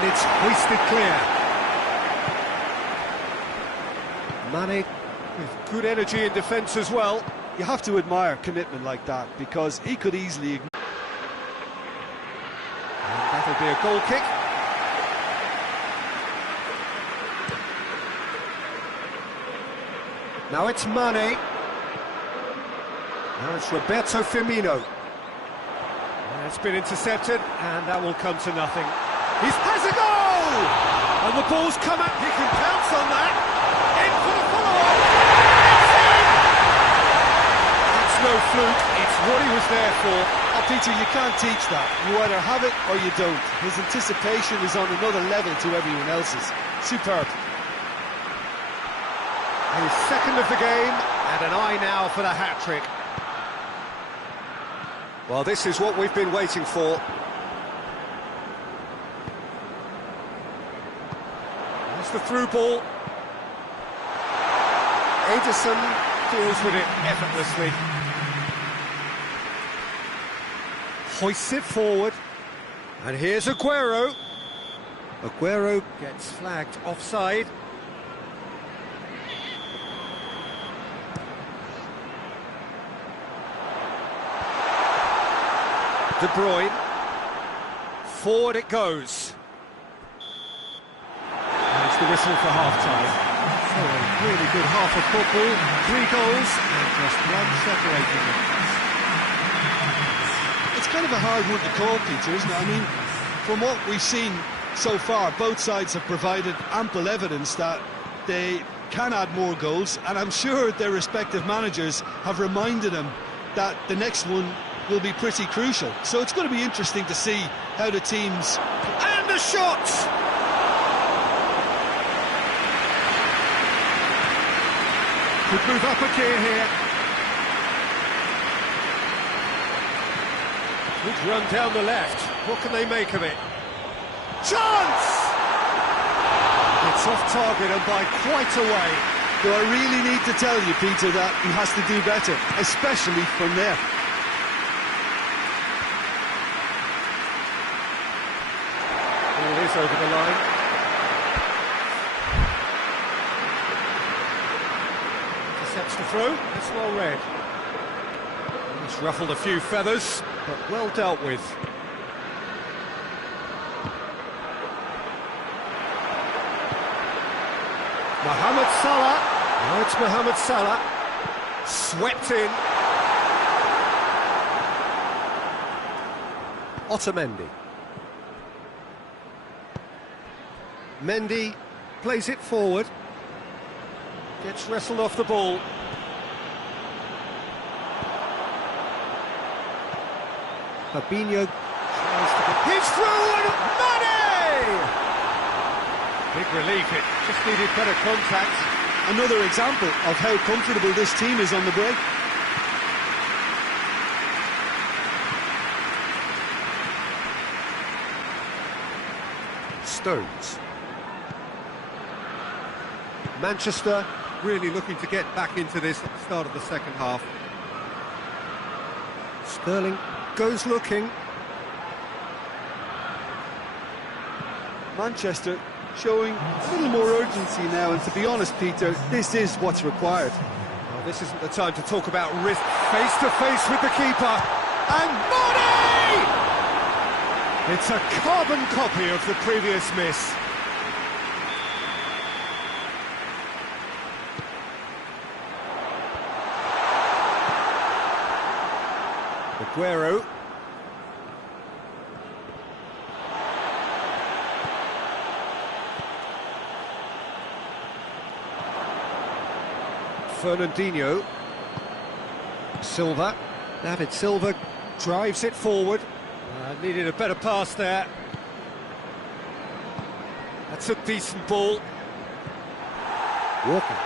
And it's hoisted clear. Mane with good energy in defence as well. You have to admire commitment like that, because he could easily And that'll be a goal kick. Now it's Mane. Now it's Roberto Firmino. It's been intercepted, and that will come to nothing. He has a goal! And the ball's come up, he can pounce on that. In for the follow-up. That's no fluke, it's what he was there for. Oh, Peter, you can't teach that. You either have it or you don't. His anticipation is on another level to everyone else's. Superb. His second of the game, and an eye now for the hat-trick. Well, this is what we've been waiting for. That's the through ball. Edison deals with it effortlessly. Hoists it forward. And here's Aguero. Aguero gets flagged offside. De Bruyne, forward it goes. There's the whistle for half-time. So a really good half of football, 3 goals and just one separating them. It's kind of a hard one to call, Peter, isn't it? I mean, from what we've seen so far, both sides have provided ample evidence that they can add more goals, and I'm sure their respective managers have reminded them that the next one will be pretty crucial. So it's going to be interesting to see how the teams... And the shots! Could move up a gear here. Good run down the left. What can they make of it? Chance! It's off target and by quite a way. Do I really need to tell you, Peter, that he has to do better, especially from there? Ball is over the line. Intercepts the throw. That's well read. It's ruffled a few feathers, but well dealt with. Mohamed Salah. Now it's Mohamed Salah. Swept in. Otamendi. Mendy plays it forward. Gets wrestled off the ball. Fabinho tries to get... He's through and Mane! Big relief, it just needed better contact. Another example of how comfortable this team is on the break. Stones. Manchester really looking to get back into this at the start of the second half. Sterling goes looking. Manchester showing a little more urgency now, and to be honest, Peter, this is what's required. Well, this isn't the time to talk about risk. Face to face with the keeper, and Mane! It's a carbon copy of the previous miss. Aguero. Fernandinho. Silva. David Silva drives it forward. Needed a better pass there. That's a decent ball. Walker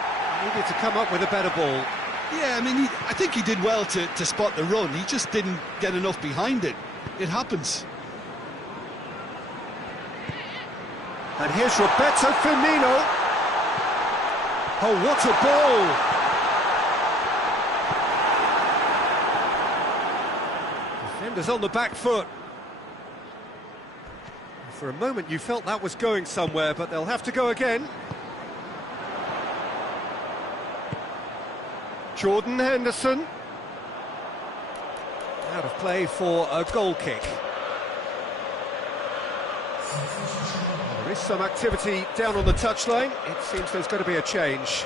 needed to come up with a better ball. Yeah, I mean, I think he did well to spot the run. He just didn't get enough behind it. It happens. And here's Roberto Firmino. Oh, what a ball! Defenders on the back foot. For a moment you felt that was going somewhere, but they'll have to go again. Jordan Henderson. Out of play for a goal kick. There is some activity down on the touchline. It seems there's going to be a change.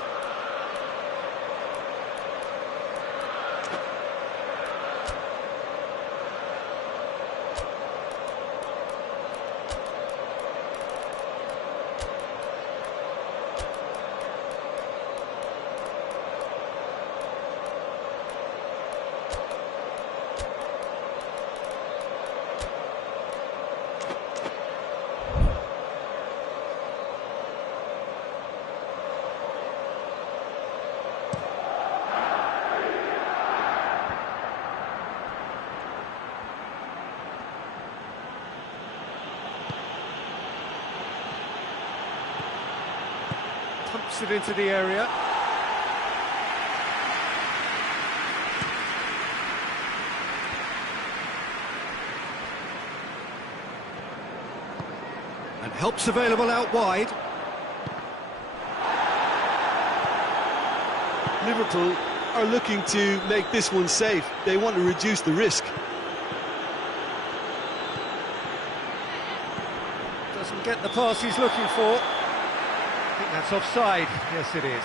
Pumps it into the area. And help's available out wide. Liverpool are looking to make this one safe. They want to reduce the risk. Doesn't get the pass he's looking for. I think that's offside. Yes, it is.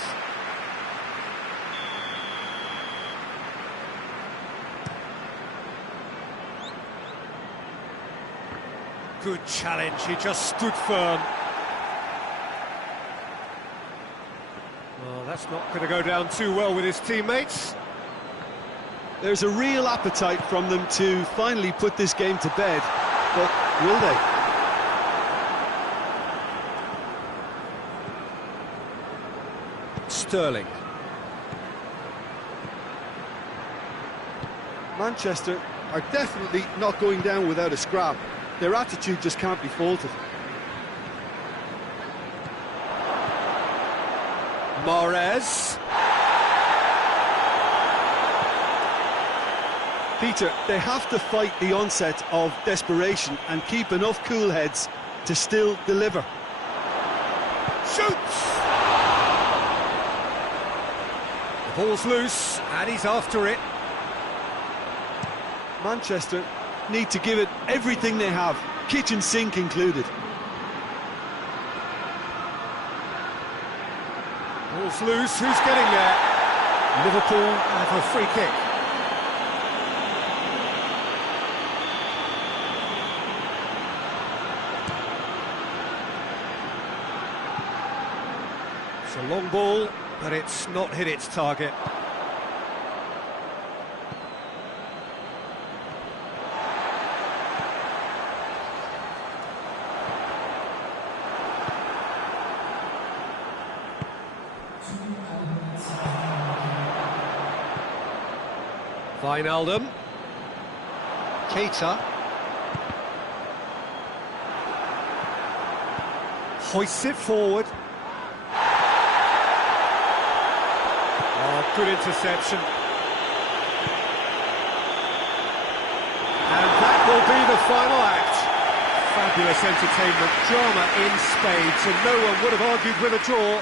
Good challenge, he just stood firm. Well, that's not going to go down too well with his teammates. There's a real appetite from them to finally put this game to bed, but will they? Sterling. Manchester are definitely not going down without a scrap. Their attitude just can't be faulted. Mahrez. Peter, they have to fight the onset of desperation and keep enough cool heads to still deliver. Shoots! The ball's loose, and he's after it. Manchester need to give it everything they have, kitchen sink included. Ball's loose, who's getting there? Liverpool have a free kick. It's a long ball, but it's not hit its target. Wijnaldum. Keita. Hoists it forward. Oh, good interception. And that will be the final act. Fabulous entertainment, drama in spades, and no one would have argued with a draw,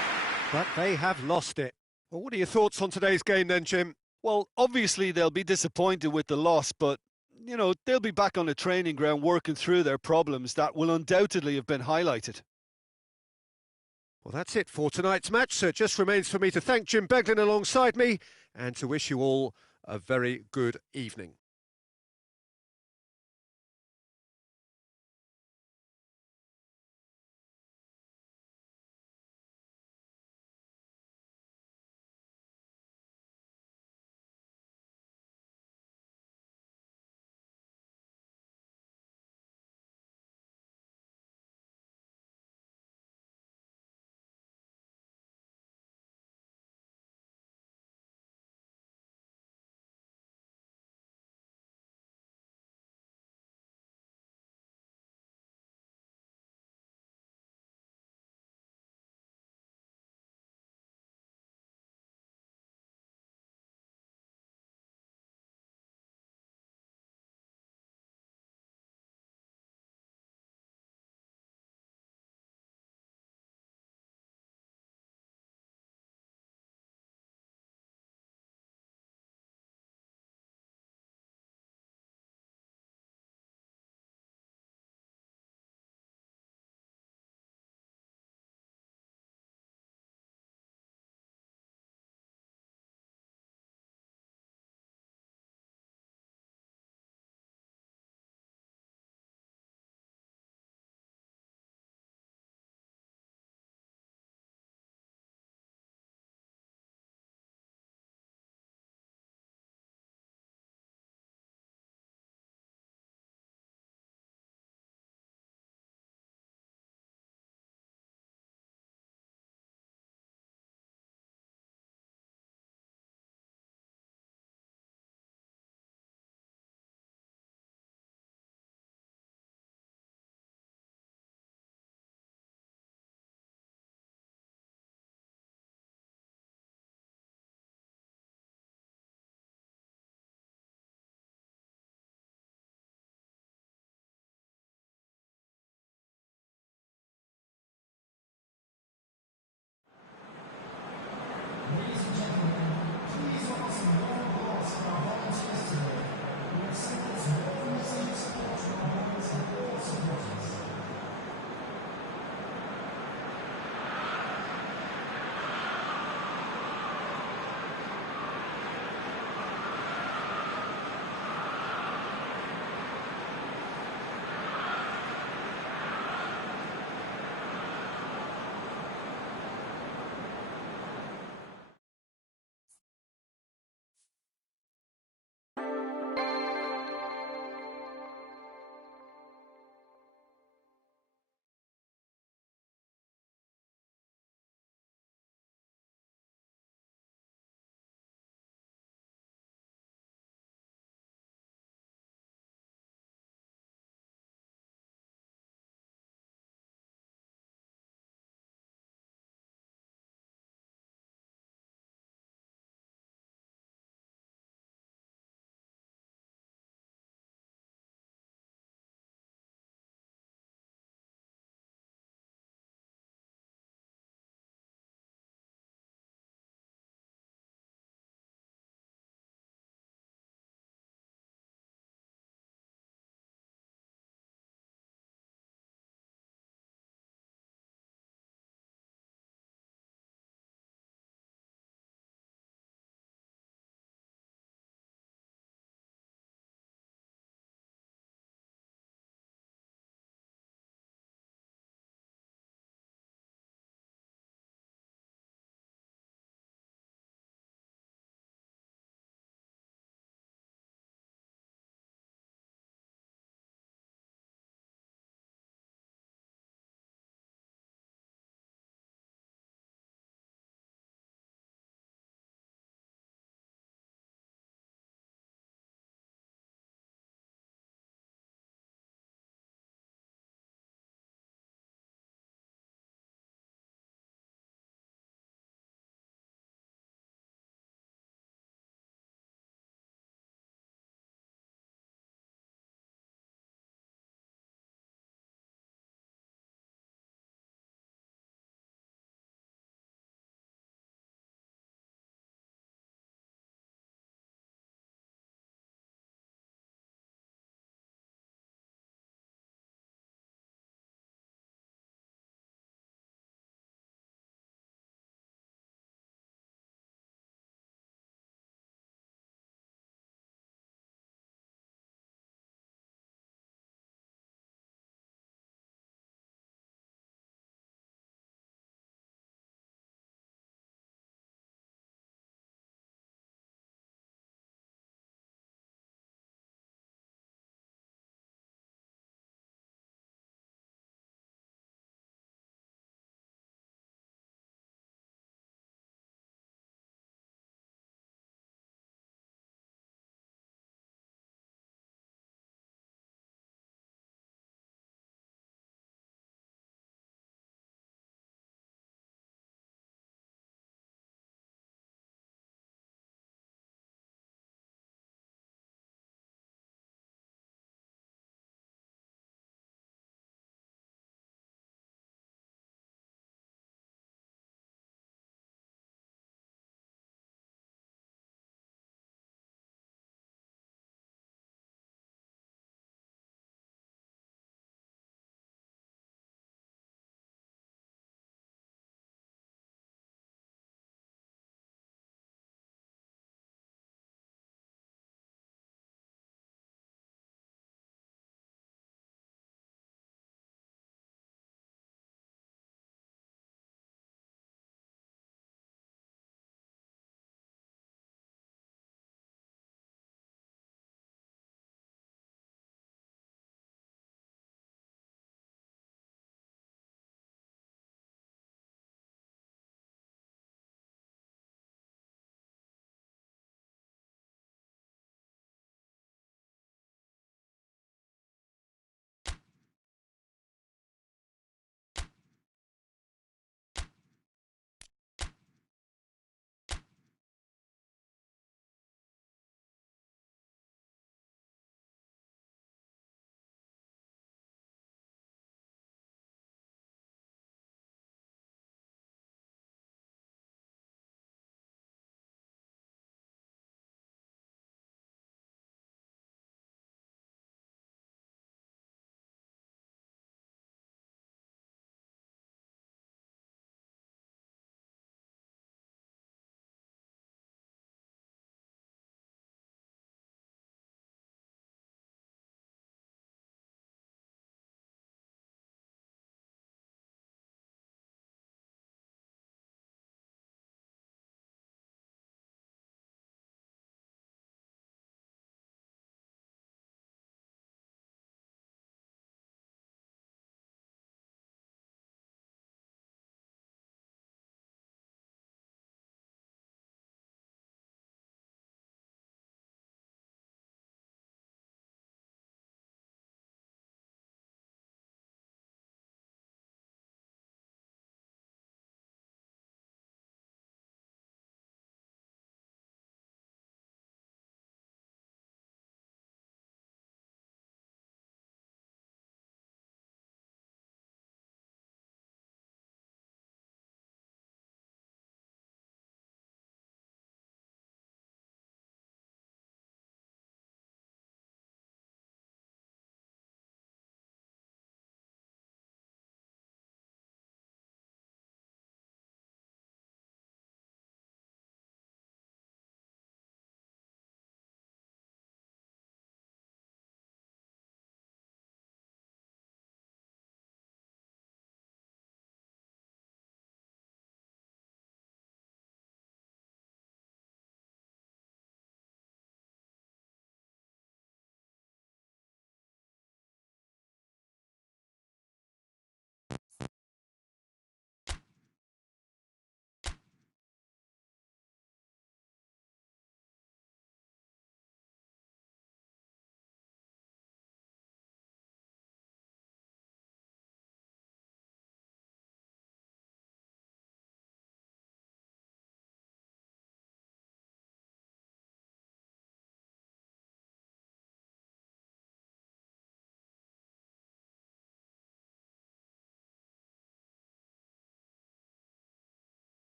but they have lost it. Well, what are your thoughts on today's game then, Jim? Well, obviously they'll be disappointed with the loss, but, you know, they'll be back on the training ground working through their problems that will undoubtedly have been highlighted. Well, that's it for tonight's match, so it just remains for me to thank Jim Beglin alongside me and to wish you all a very good evening.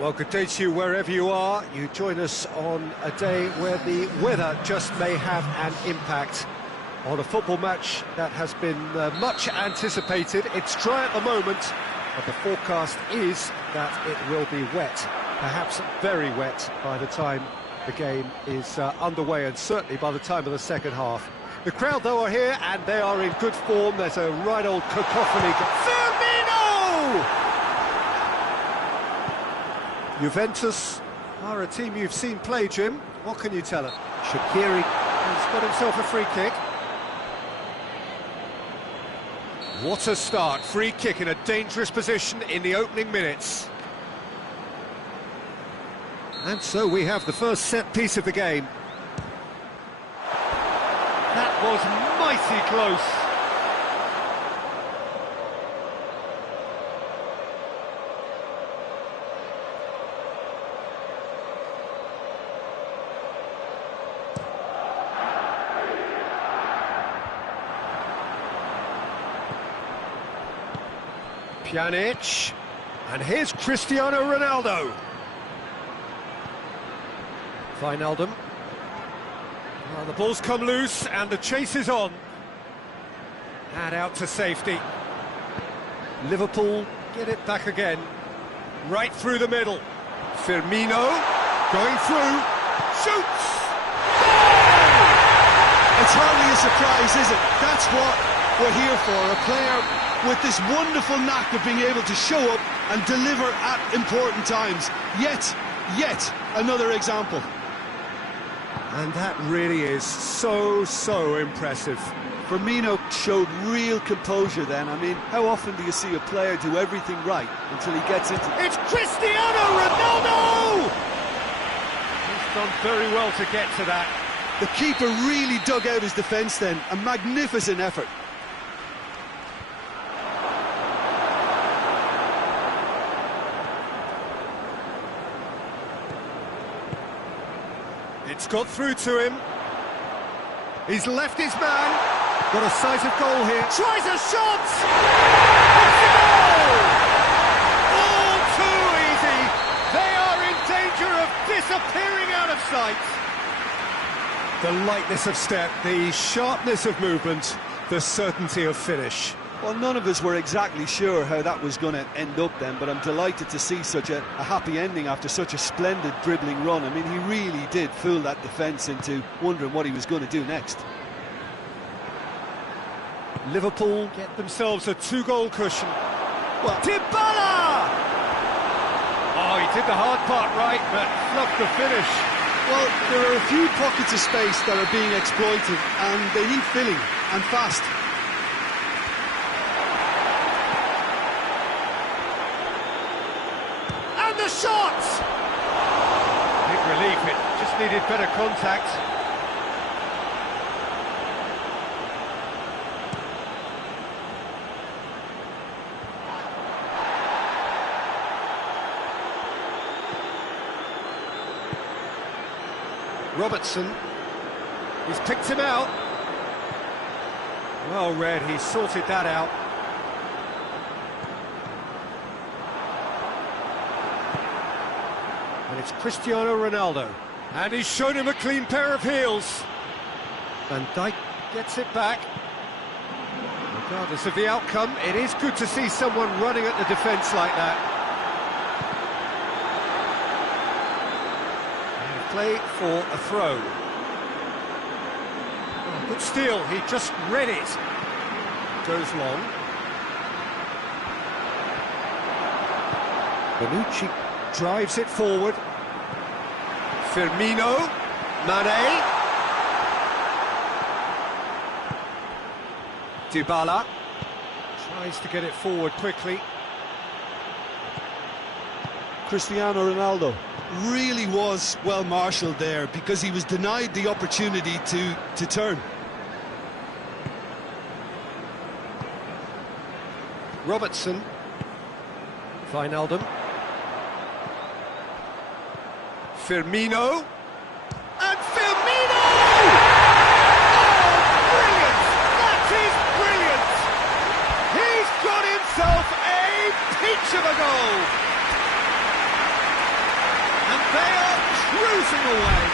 Well, good day to you wherever you are. You join us on a day where the weather just may have an impact on a football match that has been much anticipated. It's dry at the moment, but the forecast is that it will be wet, perhaps very wet by the time the game is underway, and certainly by the time of the second half. The crowd, though, are here, and they are in good form. There's a right old cacophony. Firmino! Juventus are a team you've seen play, Jim. What can you tell us? Shaqiri has got himself a free kick. What a start. Free kick in a dangerous position in the opening minutes. And so we have the first set piece of the game. That was mighty close. Pjanic, and here's Cristiano Ronaldo. Wijnaldum. Well, the ball's come loose and the chase is on. And out to safety. Liverpool get it back again. Right through the middle. Firmino going through. Shoots! It's hardly a surprise, is it? That's what we're here for. A player with this wonderful knack of being able to show up and deliver at important times. Yet another example. And that really is so impressive. Firmino showed real composure then. I mean, how often do you see a player do everything right until he gets into... It's Cristiano Ronaldo! He's done very well to get to that. The keeper really dug out his defence then. A magnificent effort. It's got through to him. He's left his man. Got a sight of goal here. Tries a shot! It's a goal! All too easy. They are in danger of disappearing out of sight. The lightness of step, the sharpness of movement, the certainty of finish. Well, none of us were exactly sure how that was going to end up then, but I'm delighted to see such a happy ending after such a splendid dribbling run. I mean, he really did fool that defence into wondering what he was going to do next. Liverpool get themselves a two-goal cushion. Well, Dybala! Oh, he did the hard part right, but fluffed the finish. Well, there are a few pockets of space that are being exploited, and they need filling, and fast. The shot! Big relief, it just needed better contact. Robertson, he's picked him out. Well read, he sorted that out. And it's Cristiano Ronaldo. And he's shown him a clean pair of heels. Van Dijk gets it back. Regardless of the outcome, it is good to see someone running at the defence like that. And play for a throw. Oh, good steal, he just read it. Goes long. Bonucci drives it forward. Firmino, Mane, Dybala tries to get it forward quickly. Cristiano Ronaldo really was well marshalled there because he was denied the opportunity to turn. Robertson, Wijnaldum, Firmino, and Firmino! Oh, brilliant! That is brilliant! He's got himself a peach of a goal! And they are cruising away.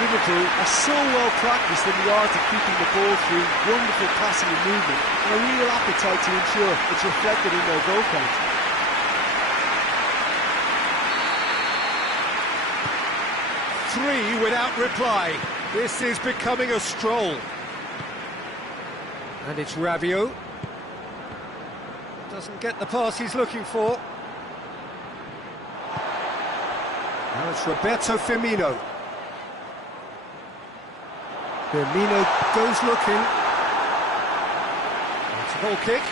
Liverpool are so well practiced in the art of keeping the ball through wonderful passing and movement, and a real appetite to ensure it's reflected in their goal count. Three without reply. This is becoming a stroll. And it's Rabiot. Doesn't get the pass he's looking for. Now it's Roberto Firmino. Firmino goes looking. It's a goal kick.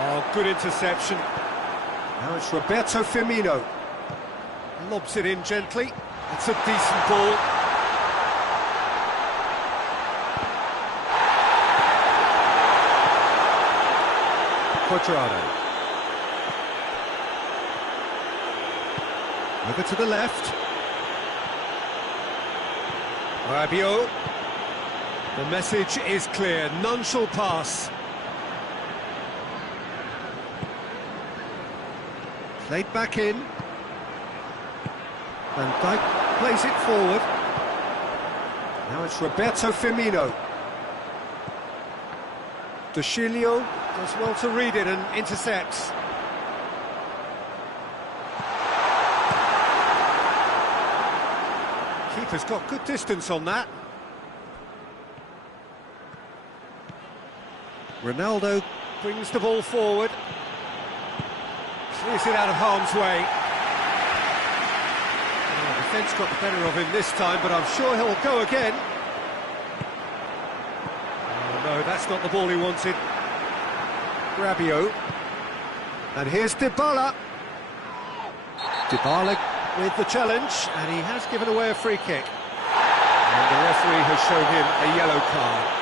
Oh, good interception. Now it's Roberto Firmino. Lobs it in gently. It's a decent ball. Quadrado. Over to the left. Rabiot. The message is clear. None shall pass. Played back in. Van Dijk plays it forward. Now it's Roberto Firmino. De Chilio does well to read it and intercepts. Keeper's got good distance on that. Ronaldo brings the ball forward. Clears it out of harm's way. The defence got the better of him this time, but I'm sure he'll go again. Oh no, that's not the ball he wanted. Rabiot. And here's Dybala. Dybala with the challenge, and he has given away a free kick. And the referee has shown him a yellow card.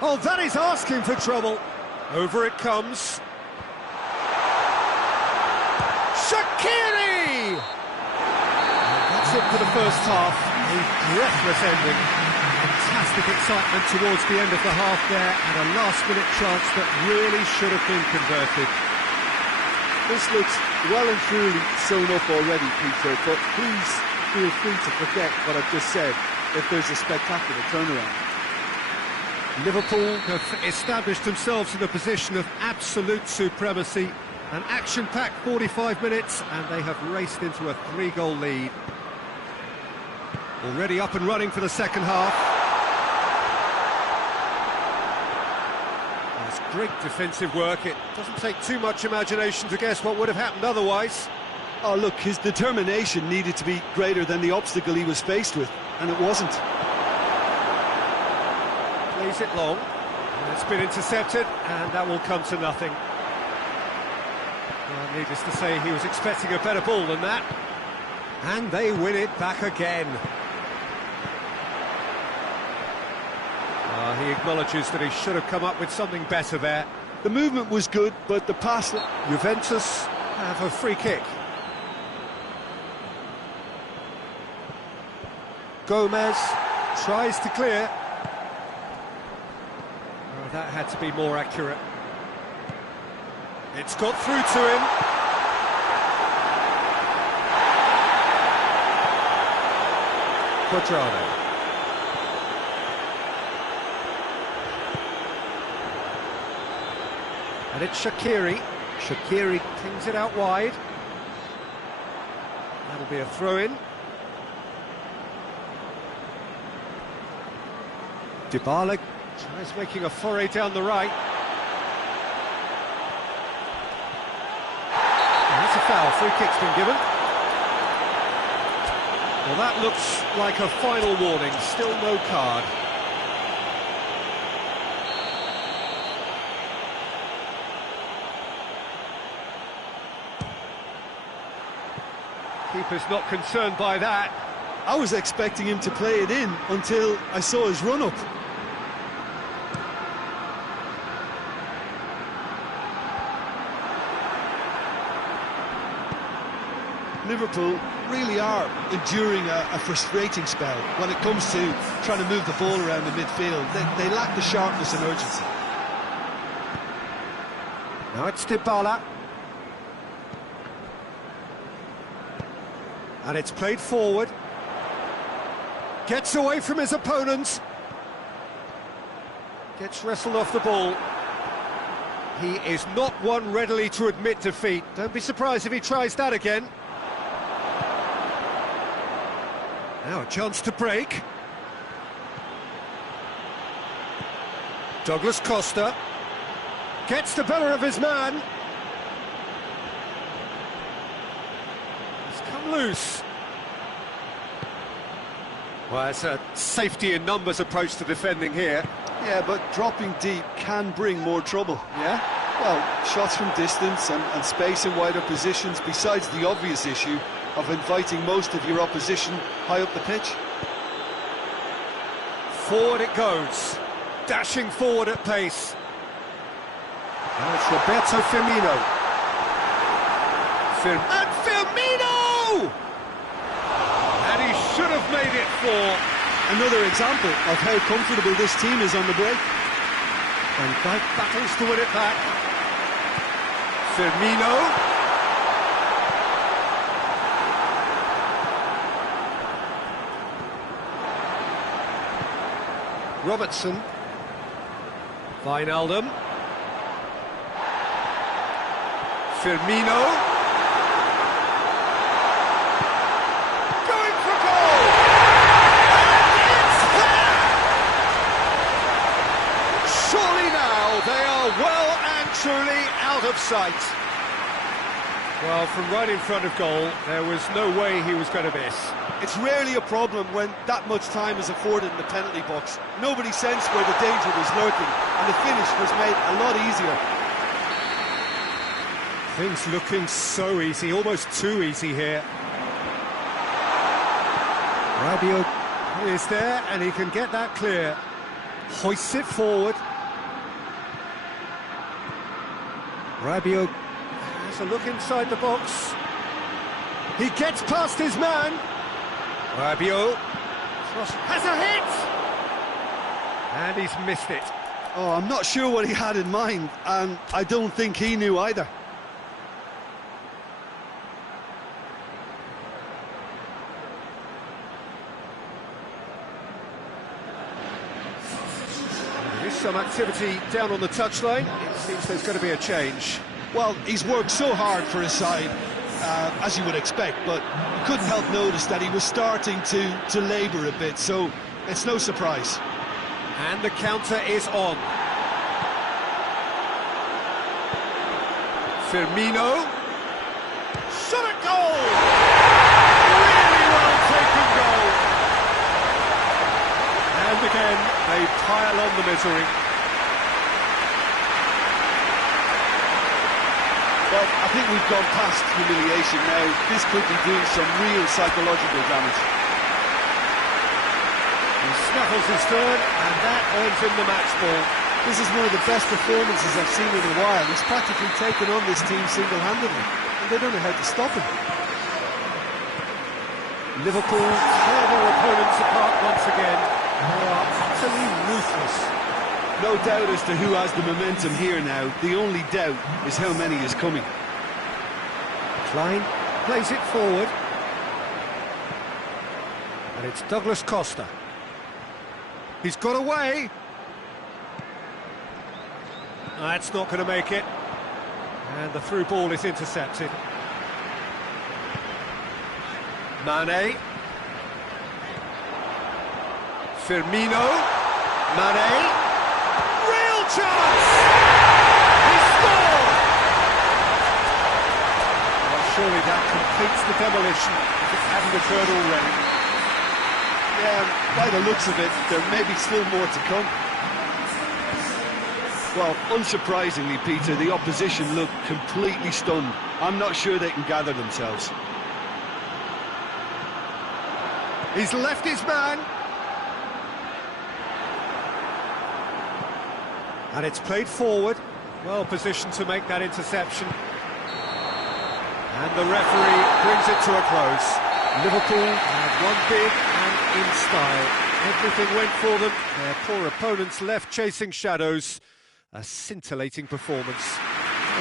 Oh, that is asking for trouble. Over it comes. Shaqiri! That's it for the first half. A breathless ending. Fantastic excitement towards the end of the half there, and a last-minute chance that really should have been converted. This looks well and truly sewn up already, Peter, but please feel free to forget what I've just said if there's a spectacular turnaround. Liverpool have established themselves in a position of absolute supremacy. An action-packed 45 minutes, and they have raced into a 3-goal lead. Already up and running for the second half. That's great defensive work. It doesn't take too much imagination to guess what would have happened otherwise. Oh, look, his determination needed to be greater than the obstacle he was faced with, and it wasn't. Plays it long, and it's been intercepted, and that will come to nothing. Well, needless to say, he was expecting a better ball than that. And they win it back again. He acknowledges that he should have come up with something better there. The movement was good, but the pass... Juventus have a free kick. Gomez tries to clear. Oh, that had to be more accurate. It's got through to him. Quadrado. And it's Shaqiri. Shaqiri pings it out wide. That'll be a throw-in. Dybala tries making a foray down the right. And that's a foul. Free kick's been given. Well, that looks like a final warning. Still no card. Keeper's not concerned by that. I was expecting him to play it in until I saw his run-up. Liverpool really are enduring a frustrating spell when it comes to trying to move the ball around the midfield. They lack the sharpness and urgency. Now it's Dybala. And it's played forward. Gets away from his opponents. Gets wrestled off the ball. He is not one readily to admit defeat. Don't be surprised if he tries that again. Now a chance to break. Douglas Costa gets the better of his man. He's come loose. Well, it's a safety in numbers approach to defending here. Yeah, but dropping deep can bring more trouble. Yeah? Well, shots from distance and space in wider positions, besides the obvious issue of inviting most of your opposition high up the pitch. Forward it goes, dashing forward at pace. Now it's Roberto Firmino. And Firmino! And he should have made it 4. Another example of how comfortable this team is on the break. Van Dijk battles to win it back. Firmino. Robertson. Wijnaldum. Firmino. Going for goal! And it's there! Surely now they are well and truly out of sight. Well, from right in front of goal, there was no way he was going to miss. It's rarely a problem when that much time is afforded in the penalty box. Nobody sensed where the danger was lurking, and the finish was made a lot easier. Things looking so easy, almost too easy here. Rabiot is there, and he can get that clear. Hoists it forward. Rabiot has a look inside the box. He gets past his man. Rabiot has a hit! And he's missed it. Oh, I'm not sure what he had in mind, and I don't think he knew either. There is some activity down on the touchline. It seems there's going to be a change. Well, he's worked so hard for his side, as you would expect, but you couldn't help notice that he was starting to labour a bit, so it's no surprise. And the counter is on. Firmino. Shot at goal! Really well taken goal. And again, they pile on the misery. Well, I think we've gone past humiliation now. This could be doing some real psychological damage. He snuffles his turn, and that earns him the match ball. This is one of the best performances I've seen in a while. He's practically taken on this team single-handedly, and they don't know how to stop him. Liverpool tear their opponents apart once again. They are utterly ruthless. No doubt as to who has the momentum here now. The only doubt is how many is coming. Klein plays it forward. And it's Douglas Costa. He's got away. That's not going to make it. And the through ball is intercepted. Mane. Firmino. Mane. Real chance! He scored! Well, surely that completes the demolition if it hadn't occurred already. Yeah, by the looks of it, there may be still more to come. Well, unsurprisingly, Peter, the opposition look completely stunned. I'm not sure they can gather themselves. He's left his man. And it's played forward. Well positioned to make that interception. And the referee brings it to a close. Liverpool had won big and in style. Everything went for them. Their poor opponents left chasing shadows. A scintillating performance.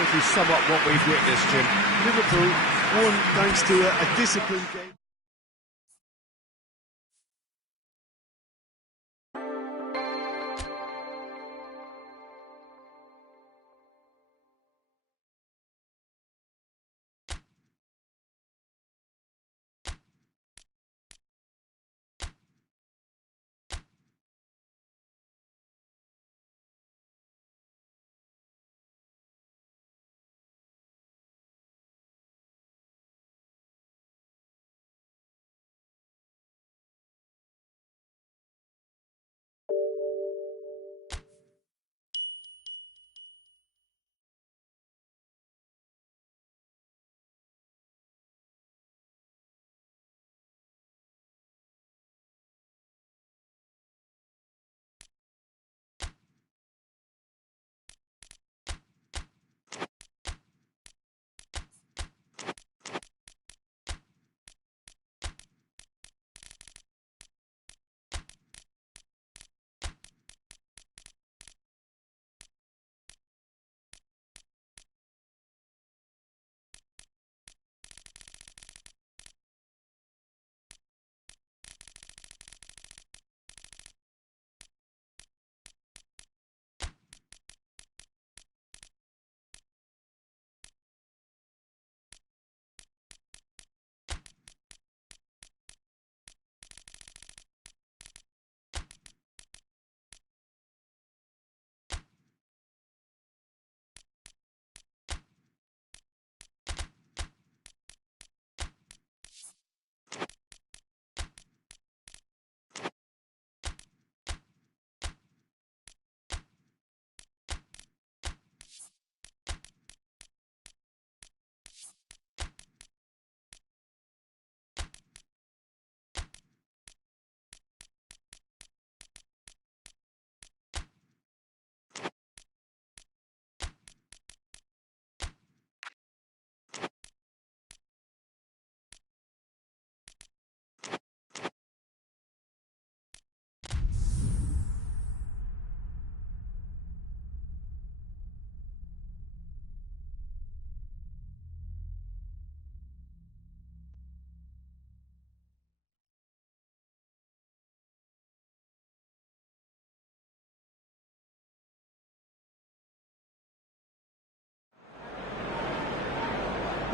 If you sum up what we've witnessed, Jim. Liverpool won thanks to a disciplined game.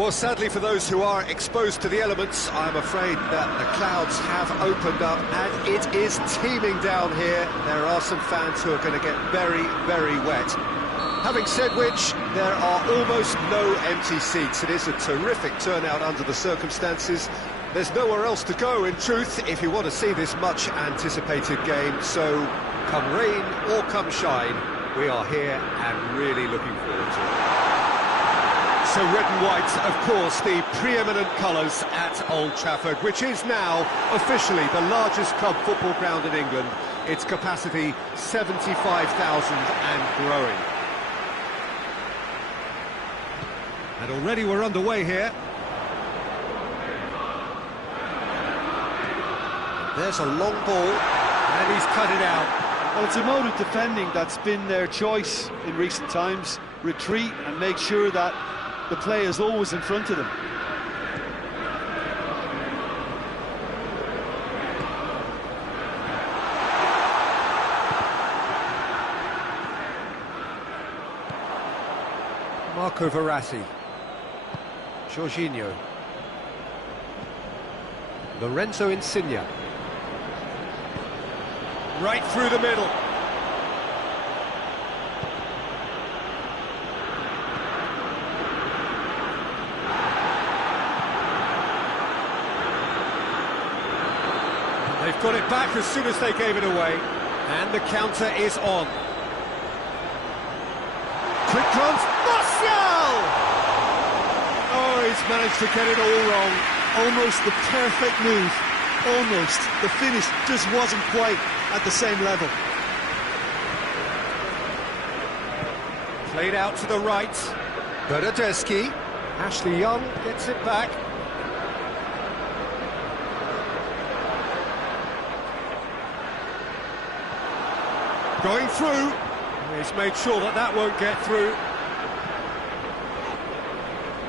Well, sadly for those who are exposed to the elements, I'm afraid that the clouds have opened up and it is teeming down here. There are some fans who are going to get very, very wet. Having said which, there are almost no empty seats. It is a terrific turnout under the circumstances. There's nowhere else to go, in truth, if you want to see this much-anticipated game. So, come rain or come shine, we are here and really looking forward to it. So red and white, of course, the preeminent colours at Old Trafford, which is now officially the largest club football ground in England. Its capacity 75,000 and growing. And already we're underway here. There's a long ball, and he's cut it out. Well, it's a mode of defending that's been their choice in recent times. Retreat and make sure that the play is always in front of them. Marco Verratti. Jorginho. Lorenzo Insigne. Right through the middle. They've got it back as soon as they gave it away. And the counter is on. Quick glance. Martial! Oh, he's managed to get it all wrong. Almost the perfect move. almost. The finish just wasn't quite at the same level. Played out to the right. Bernardeschi. Ashley Young gets it back. Going through. He's made sure that that won't get through.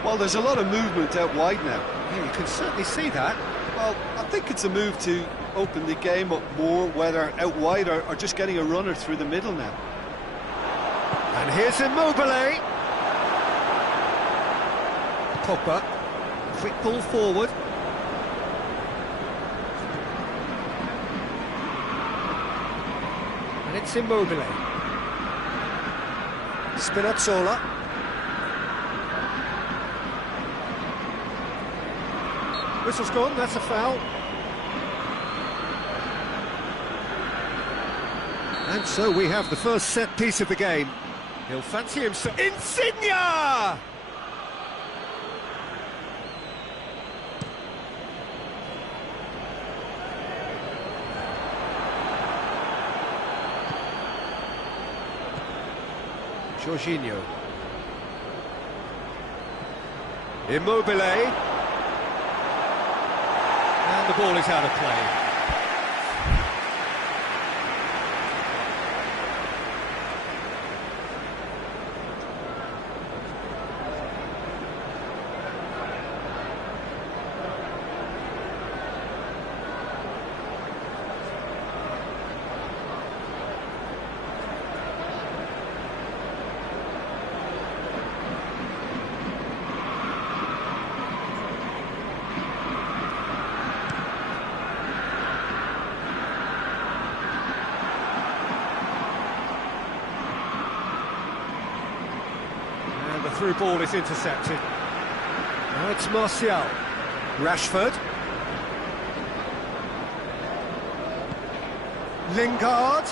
Well, there's a lot of movement out wide now. Yeah, you can certainly see that. Well, I think it's a move to open the game up more, whether out wide or just getting a runner through the middle now. And here's Immobile. Pogba. Quick ball forward. And it's Immobile. Spinazzola. Whistle's gone, that's a foul. And so we have the first set piece of the game. He'll fancy himself. Insigne! Jorginho. Immobile. And the ball is out of play. Through ball is intercepted. Now it's Martial. Rashford. Lingard.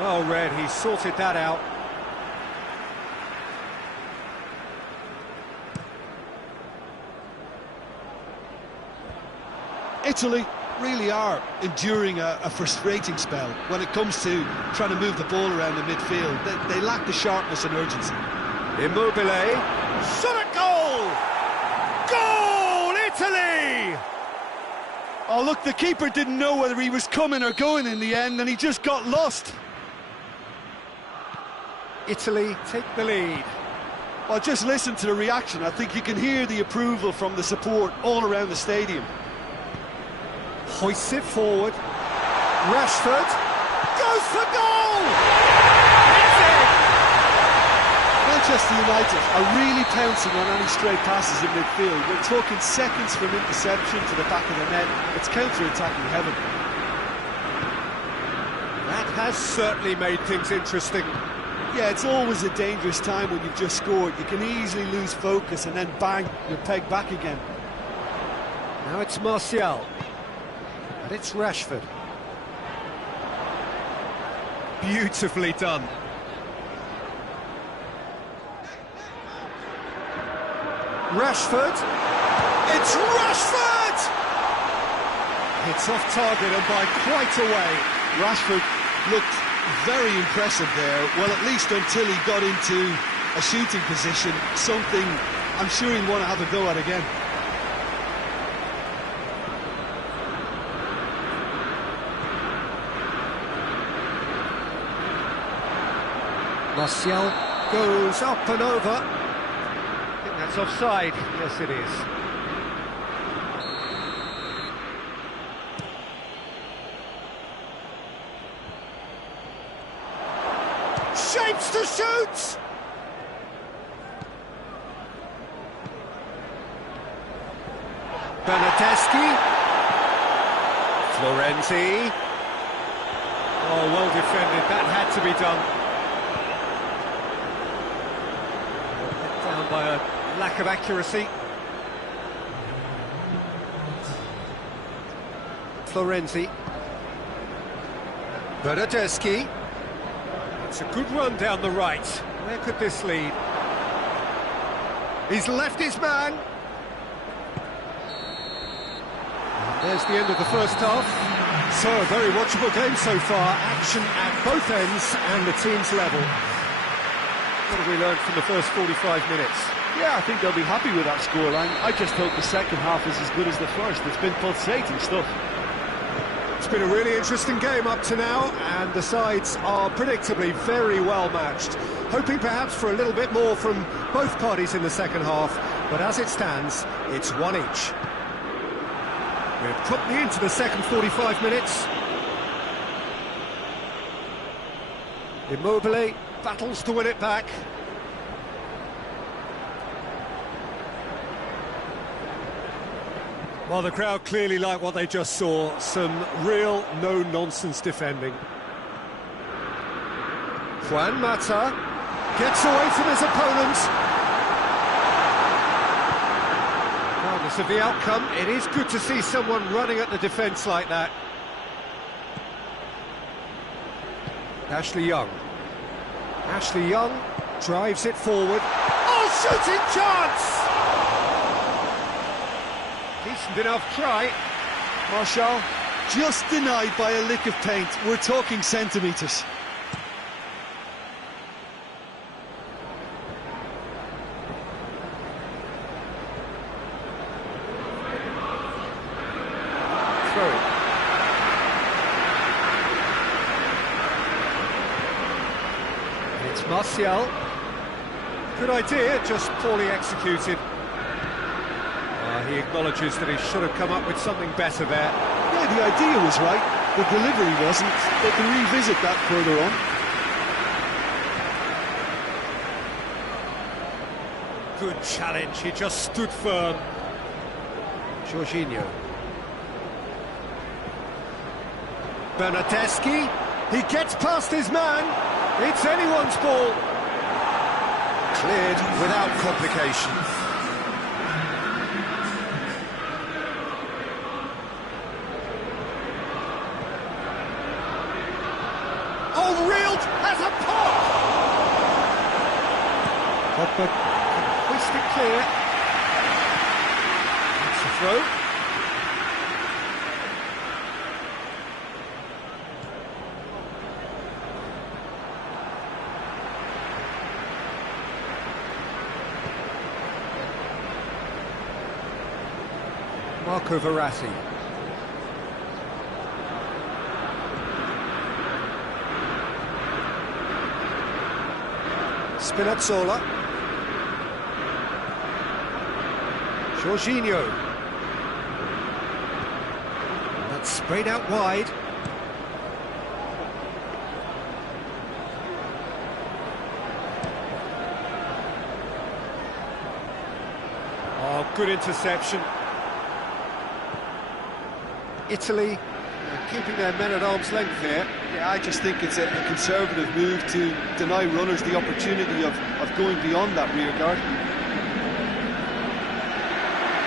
Well read, he sorted that out. Italy really are enduring a frustrating spell when it comes to trying to move the ball around the midfield. They lack the sharpness and urgency. Immobile, shot at goal! Goal, Italy! Oh, look, the keeper didn't know whether he was coming or going in the end, and he just got lost. Italy take the lead. Well, just listen to the reaction. I think you can hear the approval from the support all around the stadium. Hoists it forward. Rashford goes for goal! Manchester United are really pouncing on any stray passes in midfield. We're talking seconds from interception to the back of the net. It's counter-attacking heaven. That has certainly made things interesting. Yeah, it's always a dangerous time when you've just scored. You can easily lose focus and then bang, you're pegged back again. Now it's Martial. And it's Rashford. Beautifully done. Rashford. It's Rashford! It's off target and by quite a way. Rashford looked very impressive there, well, at least until he got into a shooting position, something I'm sure he'll want to have a go at again. Martial goes up and over. I think that's offside. Yes, it is. Shapes to shoot! Bernardeschi. Florenzi. Oh, well defended. That had to be done. Down by a lack of accuracy. Florenzi. Bernardeschi. It's a good run down the right. Where could this lead? He's left his man. And There's the end of the first half. So, a very watchable game so far. Action at both ends and the team's level. What have we learned from the first 45 minutes? Yeah, I think they'll be happy with that scoreline. I just hope the second half is as good as the first. It's been pulsating stuff. It's been a really interesting game up to now, and the sides are predictably very well matched. Hoping perhaps for a little bit more from both parties in the second half, but as it stands, it's one each. We're promptly into the second 45 minutes. Immobile battles to win it back. Well, the crowd clearly like what they just saw. Some real no-nonsense defending. Juan Mata gets away from his opponent. Regardless of the outcome, it is good to see someone running at the defence like that. Ashley Young. Ashley Young drives it forward. Oh, shooting chance! Decent enough try. Marshall, just denied by a lick of paint. We're talking centimetres. Throw it. It's Martial. Good idea, just poorly executed. He acknowledges that he should have come up with something better there. Yeah, the idea was right, the delivery wasn't. They can revisit that further on. Good challenge, he just stood firm. Jorginho. Bernardeschi, he gets past his man. It's anyone's ball. Cleared without complication. Has a pop! Pogba hoist it clear. That's the throw. Marco Verratti. Spinazzola. Jorginho. That's sprayed out wide. Oh, good interception. Italy keeping their men at arm's length here. Yeah, I just think it's a conservative move to deny runners the opportunity of going beyond that rear guard.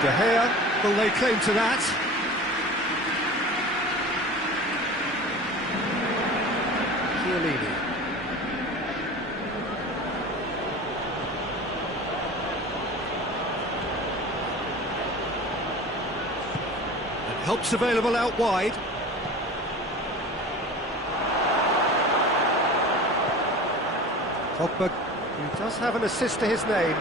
De Gea, will they claim to that? Chiellini. And help's available out wide. Pogba, he does have an assist to his name.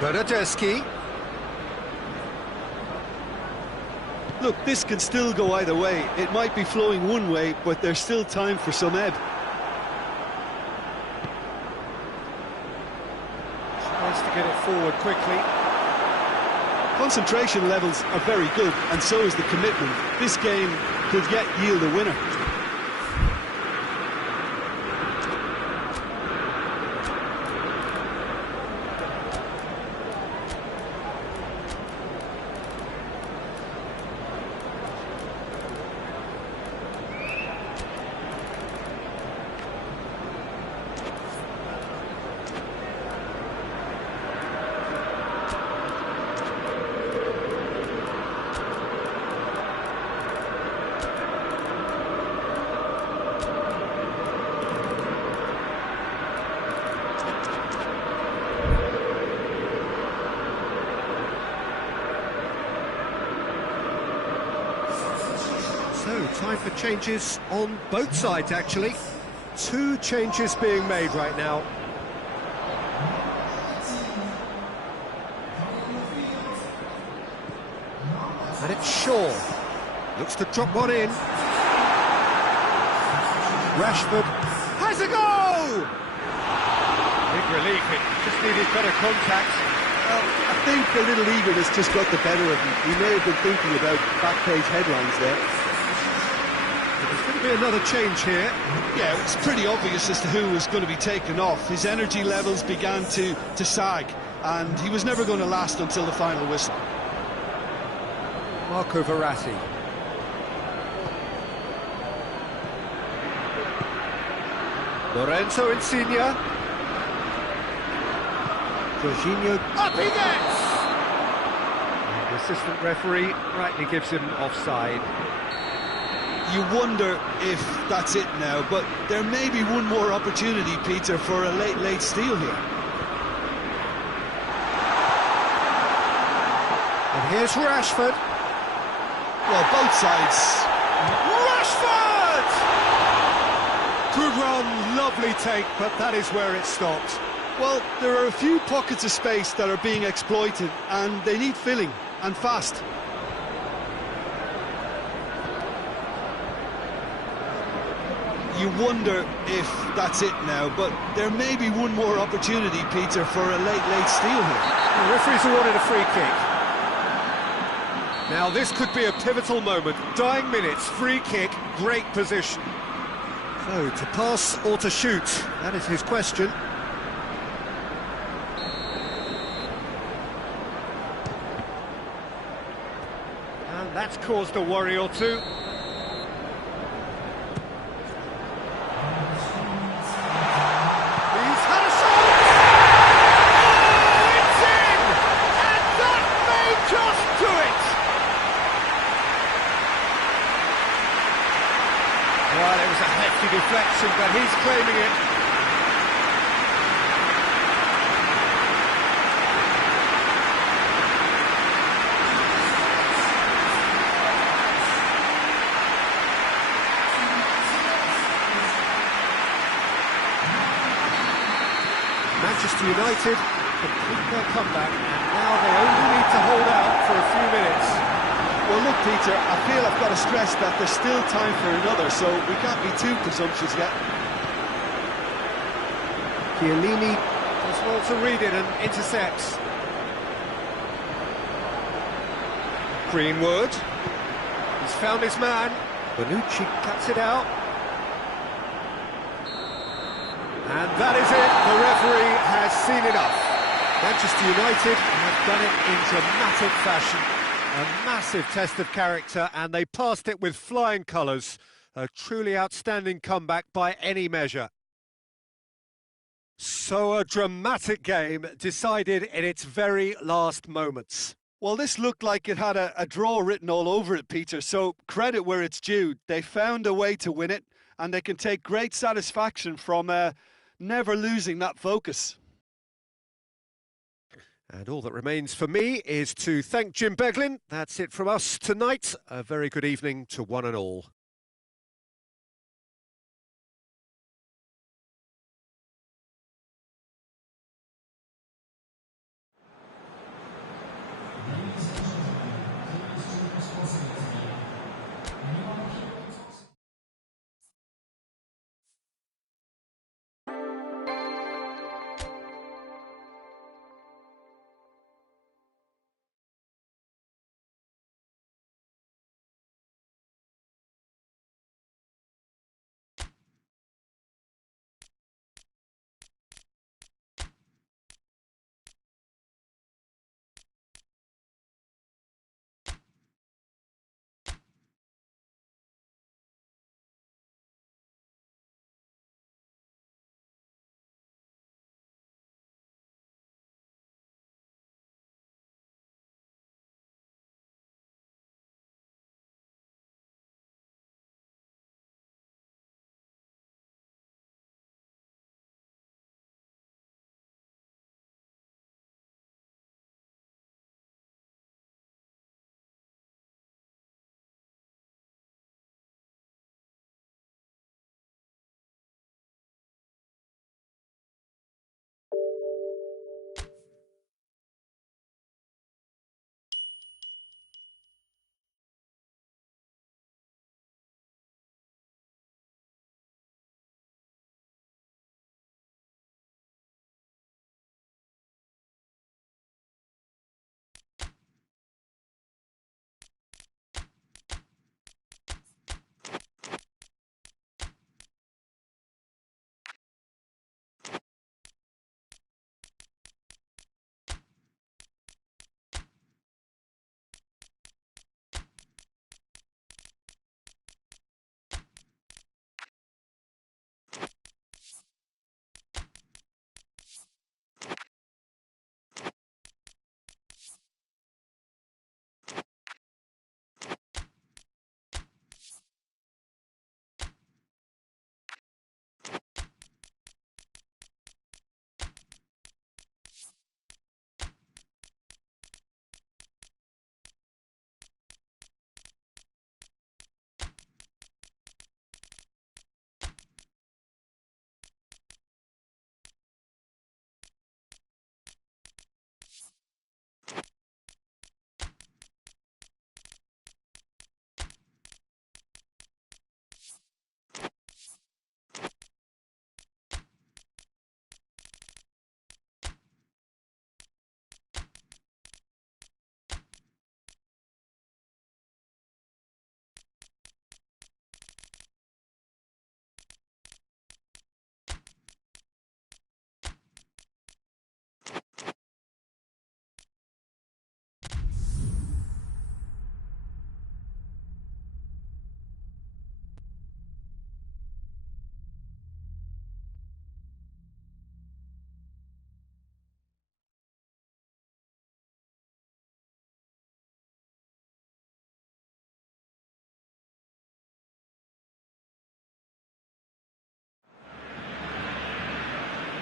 Bernardeschi. Look, this can still go either way. It might be flowing one way, but there's still time for some ebb. Tries to get it forward quickly. Concentration levels are very good, and so is the commitment. This game could yet yield a winner. time for changes on both sides, actually. 2 changes being made right now. And it's Shaw. Looks to drop one in. Rashford has a goal! Big relief, it just needed better contact. Well, I think a little eagerness just got the better of him. He may have been thinking about back page headlines there. There's going to be another change here. Yeah, it's pretty obvious as to who was going to be taken off. His energy levels began to sag, and he was never going to last until the final whistle. Marco Verratti. Lorenzo Insigne. Jorginho. Up he gets! The assistant referee rightly gives him offside. You wonder if that's it now, but there may be one more opportunity, Peter, for a late steal here. And here's Rashford. Well, both sides. Rashford! Good run, lovely take, but that is where it stopped. Well, there are a few pockets of space that are being exploited, and they need filling, and fast. You wonder if that's it now, but there may be one more opportunity, Peter, for a late steal here. The referee's awarded a free kick. Now this could be a pivotal moment. Dying minutes, free kick, great position. So, to pass or to shoot? That is his question. And that's caused a worry or two. He's had a shot! Oh, it's in! And that may just do it! Well, it was a hefty deflection, but he's claiming it. Manchester United complete their comeback, and now they only need to hold out for a few minutes. Well, look, Peter, I feel I've got to stress that there's still time for another, so we can't be too presumptuous yet. Chiellini does well to read it and intercepts. Greenwood, he's found his man. Bonucci cuts it out. And that is it, the referee has seen enough. Manchester United have done it in dramatic fashion. A massive test of character, and they passed it with flying colours. A truly outstanding comeback by any measure. So a dramatic game decided in its very last moments. Well, this looked like it had a draw written all over it, Peter, so credit where it's due. They found a way to win it, and they can take great satisfaction from never losing that focus. And all that remains for me is to thank Jim Beglin. That's it from us tonight. A very good evening to one and all.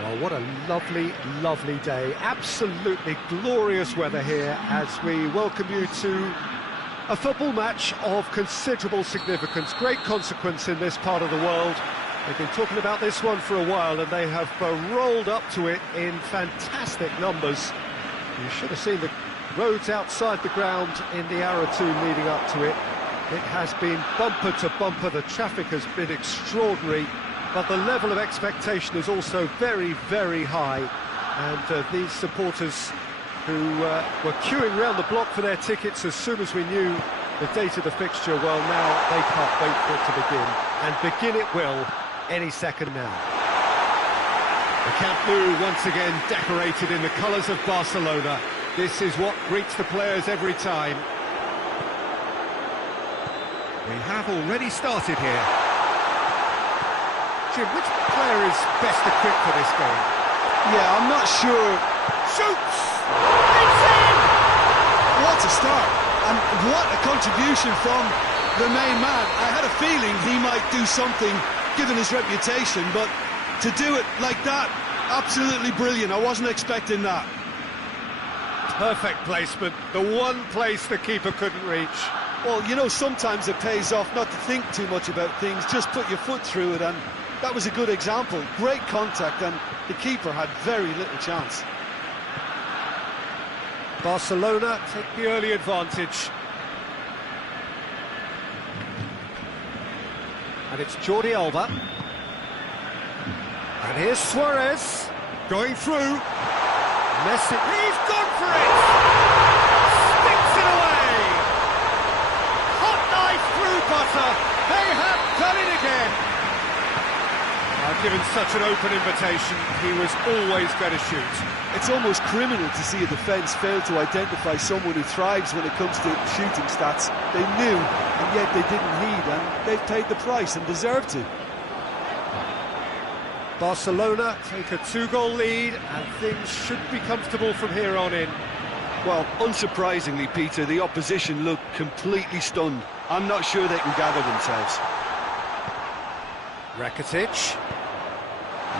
Well, what a lovely, lovely day. Absolutely glorious weather here as we welcome you to a football match of considerable significance, great consequence in this part of the world. They've been talking about this one for a while and they have rolled up to it in fantastic numbers. You should have seen the roads outside the ground in the hour or two leading up to it. It has been bumper to bumper, the traffic has been extraordinary, but the level of expectation is also very, very high. And these supporters who were queuing around the block for their tickets as soon as we knew the date of the fixture, well, now they can't wait for it to begin. And begin it will any second now. The Camp Nou once again decorated in the colours of Barcelona. This is what greets the players every time. We have already started here. Jim, which player is best equipped for this game? Yeah, I'm not sure. Shoots! It's in! What a start, and what a contribution from the main man. I had a feeling he might do something, given his reputation, but to do it like that, absolutely brilliant. I wasn't expecting that. Perfect placement, the one place the keeper couldn't reach. Well, you know, sometimes it pays off not to think too much about things, just put your foot through it, and that was a good example. Great contact, and the keeper had very little chance. Barcelona take the early advantage. And it's Jordi Alba. And here's Suarez going through. Messi, he's gone for it! Sticks it away! Hot knife through butter. They have done it again. Given such an open invitation, he was always going to shoot. It's almost criminal to see a defence fail to identify someone who thrives when it comes to shooting stats. They knew, and yet they didn't heed, and they've paid the price and deserve to. Barcelona take a 2-goal lead, and things should be comfortable from here on in. Well, unsurprisingly, Peter, the opposition look completely stunned. I'm not sure they can gather themselves. Rakitic.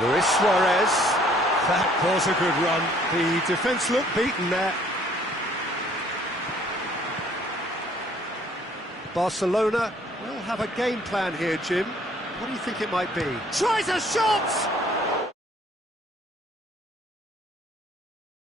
Luis Suarez. That was a good run. The defence looked beaten there. Barcelona will have a game plan here, Jim. What do you think it might be? Tries a shot!